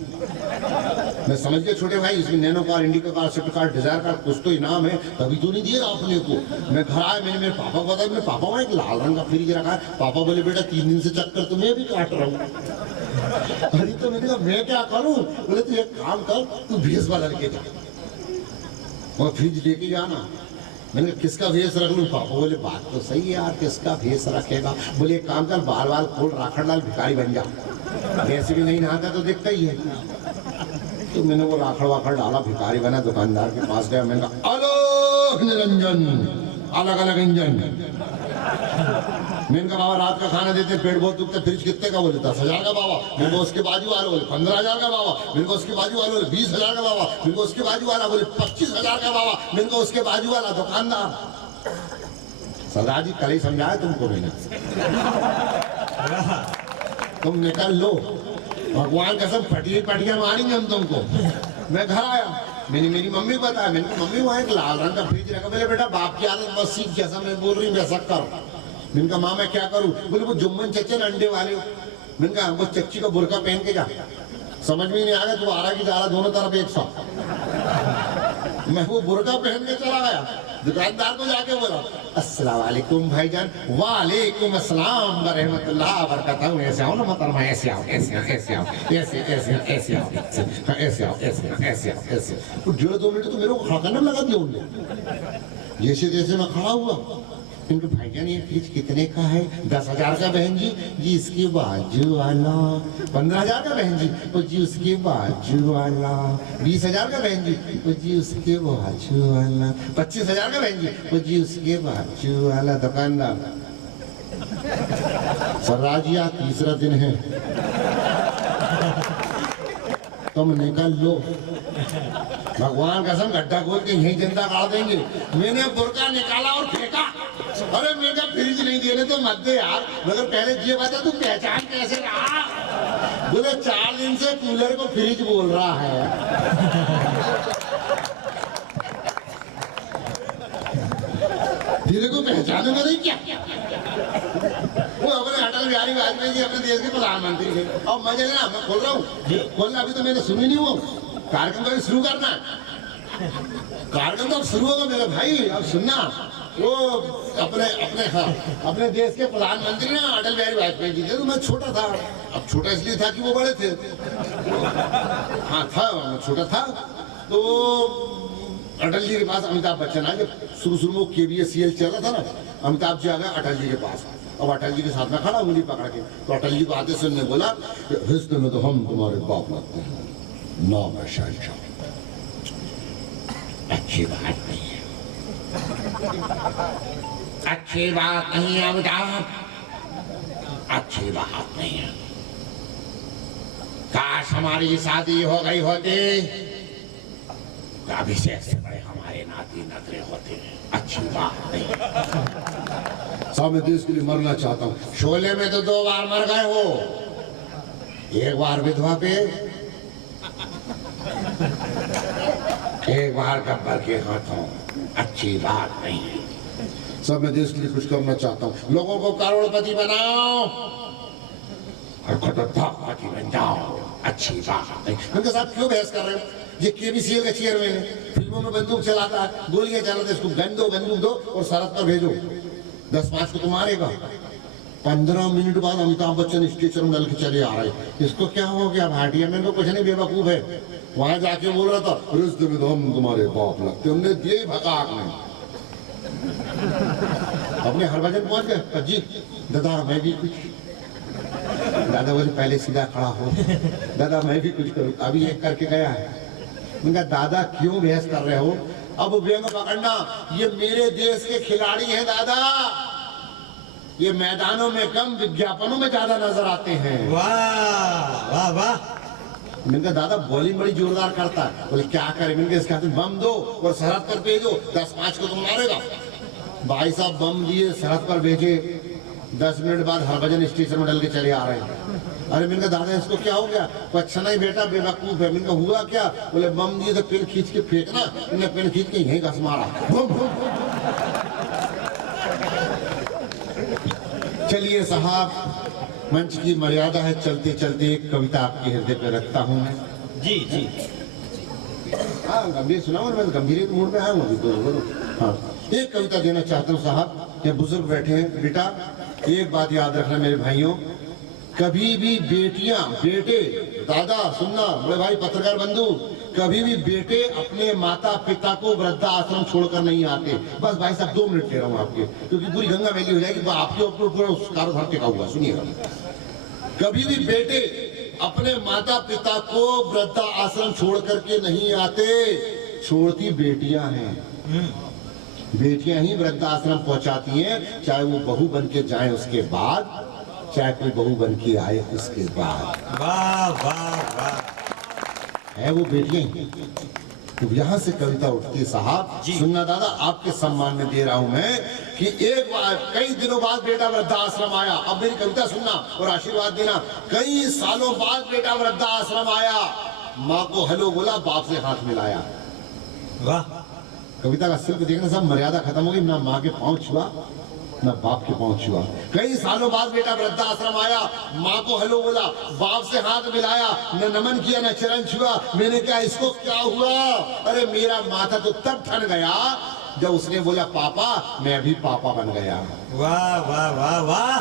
मैं समझ गया छोटे भाई, इसमें Nano car, Indica car, Swift car, Dzire car कुछ तो इनाम है, तभी तो नहीं दिया अपने को। मैं घर आया, मैंने मेरे पापा को बताया, मेरे पापा वहाँ एक लाल रंग का फ्रिज रखा है। पापा बोले बेटा 3 दिन से चक्कर तो मैं भी काट रहा हूँ। अरे तो मैंने कहा मैं क्या करूँ? बोले तू एक काम कर, तू भैंस वाला लेके जा और फ्रिज लेके जाना। मैंने कहा किसका भेस रख लूं? पापा बोले बात तो सही है यार, किसका भेस रखेगा? बोले एक काम कर, बाल बाल खोल, राखड़ डाल, भिखारी बन जा। वैसे भी नहीं नहाता तो दिखता ही है। तो मैंने वो राखड़ वाखड़ डाला, भिखारी बना, दुकानदार के पास गया। मैंने कहा अलोक निरंजन, अलग अलग इंजन। मैंने कहा बाबा रात का खाना देते, पेट बहुत दुखता, फ्रिज कितने का? बोले 10,000 का बाबा। मैंने कहा उसके बाजू वाले बोले 15,000 का बाबा। मैंने कहा उसके बाजू वाले बोले 20,000 का बाबा। मैंने कहा उसके बाजू वाला बोले 25,000 का बाबा। मैंने कहा उसके बाजू वाला दुकानदार। सरदार जी कल ही समझाया तुमको मैंने, तुम निकल लो, भगवान कसम पटिया मारेंगे हम तुमको। मैं घर आया, मैंने मेरी मम्मी को बताया। मैंने कहा मम्मी वहाँ एक लाल रंग का फ्रिज रखा। बोले बेटा बाप की आदत बस सीख, जैसा मैं बोल रही हूँ वैसा कर। मैंने कहा माँ मैं क्या करूँ? बोले वो जुम्मन चच्चे न अंडे वाले। मैंने कहा वो चच्ची का बुरका पहन के जा। समझ में नहीं आ गया, तू आ रहा की जा रहा, दोनों तरफ एक साथ। मैं वो बुरका पहन के चला गया, दुकानदार को जाके बोला अस्सलाम वालेकुम भाईजान। वालेकुम अस्सलाम व रहमतुल्लाह व बरकातहू। ऐसे आओ ना मोहतरमा, ऐसे आओ, ऐसे आओ, ऐसे आओ, ऐसे ऐसे ऐसे आओ, ऐसे आओ, ऐसे आओ, ऐसे। तो 1.5-2 मिनट तो मेरे को खड़ा करने लगा दिया उनने। जैसे जैसे मैं खड़ा हुआ, इनके भाईजान ये फ्रिज कितने का है? 10,000 का बहन जी। जी इसके बाजू वाला। 15,000 का बहन जी। वो जी उसके बाजू वाला। 20,000 का बहन जी। वो जी उसके बाजू वाला। 25,000 का बहन जी। वो जी उसके बाजू वाला। दुकानदार सरदार जी आज तीसरा दिन है, तुम निकल लो, भगवान कसम गड्ढा खोल के यही जनता काट देंगे। मैंने बुरका निकाला और फेंका। अरे मेरे का फ्रिज नहीं देने तो मत दे यार। मगर पहले ये बता तू पहचान कैसे रहा? बोले 4 दिन से कूलर को फ्रिज बोल रहा है। तेरे को पहचानूंगा नहीं क्या? वो अपने अटल बिहारी वाजपेयी जी अपने देश के प्रधानमंत्री थे। और मजे ना मैं खोल रहा हूँ, खोलना अभी तो मैंने सुनी नहीं। वो कार्यक्रम का शुरू करना, कार्यक्रम तो अब शुरू होगा मेरे भाई। अब सुनना, वो अपने देश के प्रधानमंत्री ना अटल बिहारी वाजपेयी जी थे। तो मैं छोटा था, अब छोटा इसलिए था कि वो बड़े थे। हाँ था, मैं छोटा था। तो अटल जी के पास अमिताभ बच्चन आए। जब शुरू में वो KBS सीरियल चल रहा था ना, अमिताभ जी आ गए अटल जी के पास। अब अटल जी के साथ में खड़ा, उंगली पकड़ के। तो अटल जी को आते से उन्होंने बोला हिस्से में तो हम तुम्हारे बाप लगते हैं, नाम है शहंशाह। अच्छी बात नहीं है, अच्छी बात नहीं है अमिताभ, अच्छी बात नहीं है। काश हमारी शादी हो गई होती, अभिषेक से बड़े हमारे नाती नतरे होते। अच्छी बात नहीं। साहब मैं देश के लिए मरना चाहता हूँ। शोले में तो 2 बार मर गए हो, एक बार विधवा पे, एक बार गब्बर के हाथों। अच्छी बात नहीं है। सब मैं देश के लिए कुछ करना चाहता हूँ। लोगों को करोड़पति बनाओ और खतरनाक बन जाओ। अच्छी बात है। मैंने कहा साहब क्यों बहस कर रहे हो, ये केबीसीएल का चेयरमैन है, फिल्मों में बंदूक चलाता है, गोलियां चलाता है, इसको गन दो, बंदूक दो और सरहद पर भेजो, 10-5 को तो मारेगा। 15 मिनट बाद अमिताभ बच्चन स्टेशन में डल के चले आ रहे, इसको क्या हो गया भाटिया, मैंने तो कुछ नहीं, बेवकूफ है। वहां जाके बोल रहा था रिश्ते में तो हम तुम्हारे बाप लगते, हमने दिए भकाक में। अपने हरभजन पहुंच गए, अजी दादा मैं भी कुछ, दादा बोले पहले सीधा खड़ा हो, दादा मैं भी कुछ करूं, अभी एक करके गया है। मैंने कहा दादा क्यों बहस कर रहे हो, अब व्यंग पकड़ना, ये मेरे देश के खिलाड़ी हैं दादा, ये मैदानों में कम विज्ञापनों में ज्यादा नजर आते हैं। वाह वाह वाह। मैंने कहा दादा बॉलिंग बड़ी जोरदार करता है, बोले क्या करे, मैंने कहा इसके हाथ में बम दो और सरहद पर भेजो, 10-5 को तुम मारेगा। भाई साहब बम दिए, सरहद पर भेजे, 10 मिनट बाद हरभजन स्टेशन में डल के चले आ रहे हैं। अरे मैंने कहा दादा इसको क्या हो गया, अच्छा नहीं बेटा बेवकूफ है। मैंने कहा हुआ क्या, बोले बम दिए तो पेन खींच के फेंकना, मैंने पेन खींच के यहीं घस मारा। चलिए साहब, मंच की मर्यादा है, चलते चलते एक कविता आपके हृदय पे रखता हूँ मैं। जी जी। हाँ गंभीर सुनाओ, मैं गंभीर मूड में आया हूँ। हाँ एक कविता देना चाहता हूँ साहब, ये बुजुर्ग बैठे हैं। बेटा एक बात याद रखना मेरे भाइयों, कभी भी बेटियां बेटे, दादा सुनना, बड़े भाई पत्रकार बंधु, कभी भी बेटे अपने माता पिता को वृद्धा आश्रम छोड़कर नहीं आते। बस भाई साहब 2 मिनट ले रहा हूँ आपके, क्योंकि पूरी गंगा मैली हो जाएगी, आपके ऊपर कारोबार टिका हुआ। सुनिएगा, कभी भी बेटे अपने माता पिता को वृद्धा आश्रम छोड़ करके नहीं आते, छोड़ती बेटियां हैं। बेटियां ही वृद्धा आश्रम पहुंचाती हैं, चाहे वो बहू बन के जाए उसके बाद, चाहे कोई बहू बन के आए उसके बाद। वाह वाह वाह। है वो बेटियां ही। तो यहाँ से कविता उठती है साहब, सुनना दादा, आपके सम्मान में दे रहा हूं मैं कि एक बार कई दिनों बाद बेटा वृद्धा आश्रम आया। अब मेरी कविता सुनना और आशीर्वाद देना। कई सालों बाद बेटा वृद्धा आश्रम आया, माँ को हेलो बोला, बाप से हाथ मिलाया। वाह। कविता का सिर्फ देखना साहब, मर्यादा खत्म हो गई, ना माँ के पाँव छुआ ना बाप के पाँव छुआ। कई सालों बाद बेटा वृद्धा आश्रम आया, माँ को हेलो बोला, बाप से हाथ मिलाया, न नमन किया न चरण छुआ। मैंने क्या इसको क्या हुआ, अरे मेरा माथा तो तब ठन गया जब उसने बोला पापा, मैं भी पापा बन गया। वाह वाह वाह वाह।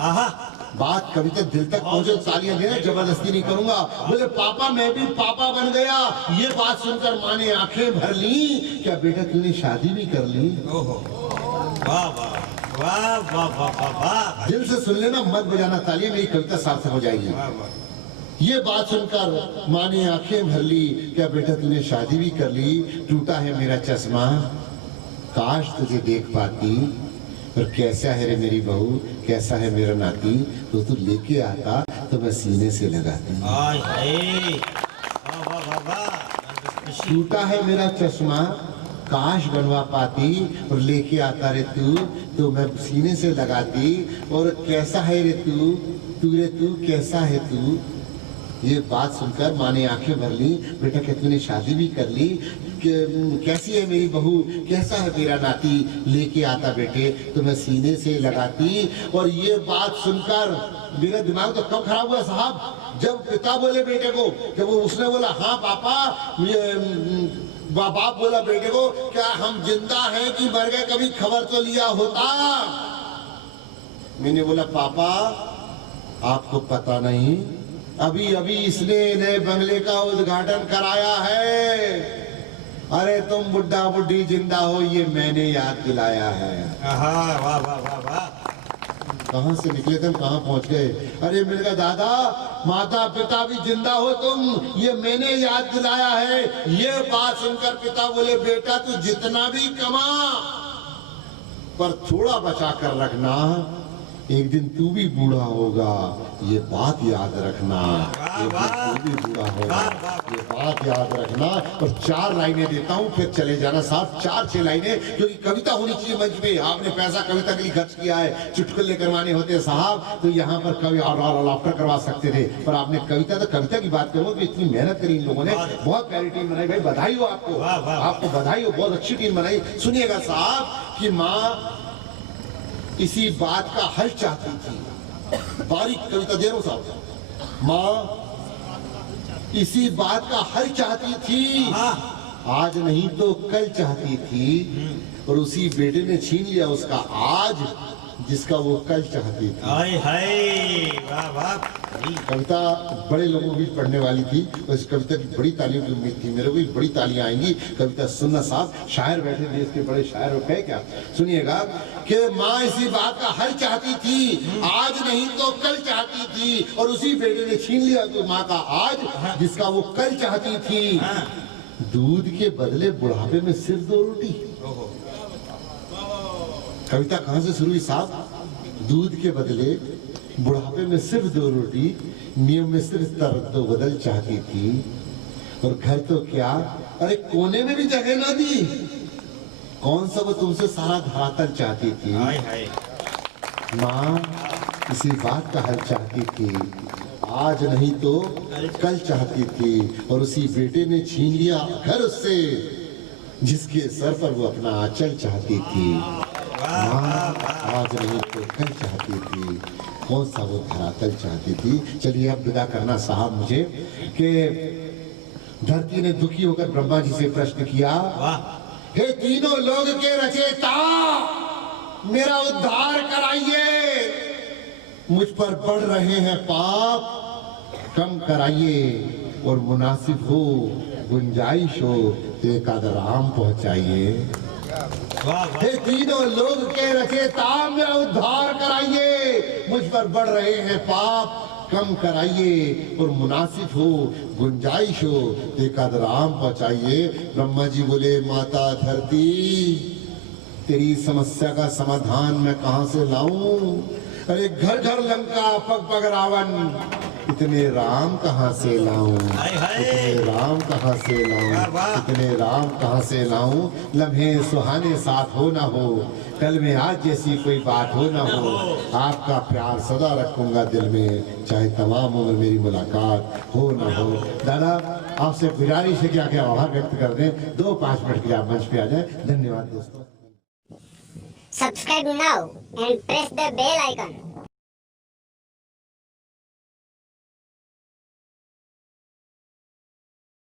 आहा। बात कविता दिल तक पहुंचे, तालियां देना, जबरदस्ती नहीं करूंगा। बोले पापा मैं भी पापा बन गया। ये बात सुनकर माँ ने आंखें भर ली, क्या बेटा तूने शादी भी कर ली? ओहो। वाह वाह वाह वाह वाह वाह वाह। दिल से सुन लेना, मत बजाना तालियां, मेरी कविता सार्थक हो जाएगी। वाह वाह। ये बात सुनकर माँ ने आंखें भर ली, क्या बेटा तूने शादी भी कर ली? टूटा है मेरा चश्मा, काश तुझे देख पाती, और कैसा है रे मेरी बहू, कैसा है मेरा नाती, तो तू लेके आता तो मैं सीने से लगाती। आय हाय। वाह वाह वाह वाह। टूटा है मेरा चश्मा, काश बनवा पाती, और लेके आता रे तू तो मैं सीने से लगाती। और कैसा है रे तू, तू रे तू कैसा है तू? ये बात सुनकर माँ ने आंखें भर ली। बेटा क्या तूने शादी भी कर ली? कैसी है मेरी बहू, कैसा है मेरा नाती, लेके आता बेटे तो मैं सीने से लगाती। और ये बात सुनकर मेरा दिमाग तो कब खराब हुआ साहब, जब पिता बोले बेटे को, जब वो उसने बोला हाँ पापा, बाप बोला बेटे को, क्या हम जिंदा हैं कि मर गए, कभी खबर तो लिया होता। मैंने बोला पापा आपको पता नहीं, अभी अभी इसने नए बंगले का उद्घाटन कराया है। अरे तुम बुढ़ा बुढ़ी जिंदा हो, ये मैंने याद दिलाया है। आहा। वाह वाह वाह वाह। कहाँ से निकले तुम, कहाँ पहुंच गए? अरे मेरे का दादा, माता पिता भी जिंदा हो तुम, ये मैंने याद दिलाया है। ये बात सुनकर पिता बोले बेटा तू जितना भी कमा, पर थोड़ा बचा कर रखना, एक दिन तू भी बूढ़ा होगा, ये बात याद रखना। एक दिन तू भी बूढ़ा होगा, ये बात याद रखना। और 4 लाइनें देता हूँ, फिर चले जाना साहब, 4-6 लाइनें, क्योंकि कविता होनी चाहिए मंच पे। आपने पैसा कविता के लिए खर्च किया है, चुटकुले करवाने होते हैं साहब, तो यहाँ पर कवि और लाफ्टर करवा सकते थे, पर आपने कविता, तो कविता की बात करूँ कि इतनी मेहनत करी इन लोगों ने, बहुत प्यारी टीम बनाई। भाई बधाई हो आपको, आपको बधाई हो, बहुत अच्छी टीम बनाई। सुनिएगा साहब कि माँ इसी बात का हल चाहती थी। बारीक कविता दे रहा हूं साहब। माँ इसी बात का हल चाहती थी, हाँ आज नहीं तो कल चाहती थी, और उसी बेटे ने छीन लिया उसका आज जिसका वो कल चाहती थी। हाय हाय वाह वाह। कविता बड़े लोगों को भी पढ़ने वाली थी, और इस कविता की बड़ी तालियों की उम्मीद थी, मेरे को भी बड़ी तालियां आएंगी। कविता सुनना साहब, शायर बैठे देश के बड़े शायर हो क्या, सुनिएगा कि माँ इसी बात का हल चाहती थी, आज नहीं तो कल चाहती थी, और उसी बेटे ने छीन लिया तो माँ का आज जिसका वो कल चाहती थी। दूध के बदले बुढ़ापे में सिर्फ 2 रोटी। कविता कहां से शुरू हुई साहब? दूध के बदले बुढ़ापे में सिर्फ 2 रोटी, नियम में सिर्फ दो बदल चाहती थी, और घर तो क्या, अरे कोने में भी जगह ना दी। कौन सा वो तुमसे सारा धरातल चाहती थी। हाय हाय। माँ इसी बात का हल चाहती थी, आज नहीं तो कल चाहती थी, और उसी बेटे ने छीन लिया घर उससे जिसके सर पर वो अपना आंचल चाहती थी। माँ आज नहीं तो कल चाहती थी, कौन सा वो धरातल चाहती थी। चलिए अब विदा करना साहब मुझे, कि धरती ने दुखी होकर ब्रह्मा जी से प्रश्न किया, हे तीनों लोग के रचयिता, मेरा उद्धार कराइए, मुझ पर बढ़ रहे हैं पाप, कम कराइए, और मुनासिब हो गुंजाइश हो तो एक आध राम पहुंचाइए। हे तीनों लोग के रचयिता, मेरा उद्धार कराइए, मुझ पर बढ़ रहे हैं पाप, कम कराइए, और मुनासिब हो गुंजाइश हो तो एक आध राम पहुंचाइए। ब्रह्मा जी बोले, माता धरती, तेरी समस्या का समाधान मैं कहां से लाऊं? अरे घर घर लंका, पग पग रावण, इतने राम कहां से लाऊं? इतने राम कहां से लाऊं? इतने राम कहां से लाऊं? लम्हे सुहाने साथ हो ना हो, कल में आज जैसी कोई बात हो ना हो, आपका प्यार सदा रखूंगा दिल में, चाहे तमाम उम्र मेरी मुलाकात हो ना हो। दादा आपसे गुजारिश है कि आके आभार व्यक्त कर दें, 2-5 मिनट के लिए आप मंच पे आ जाए। धन्यवाद दोस्तों। Subscribe now and press the bell icon.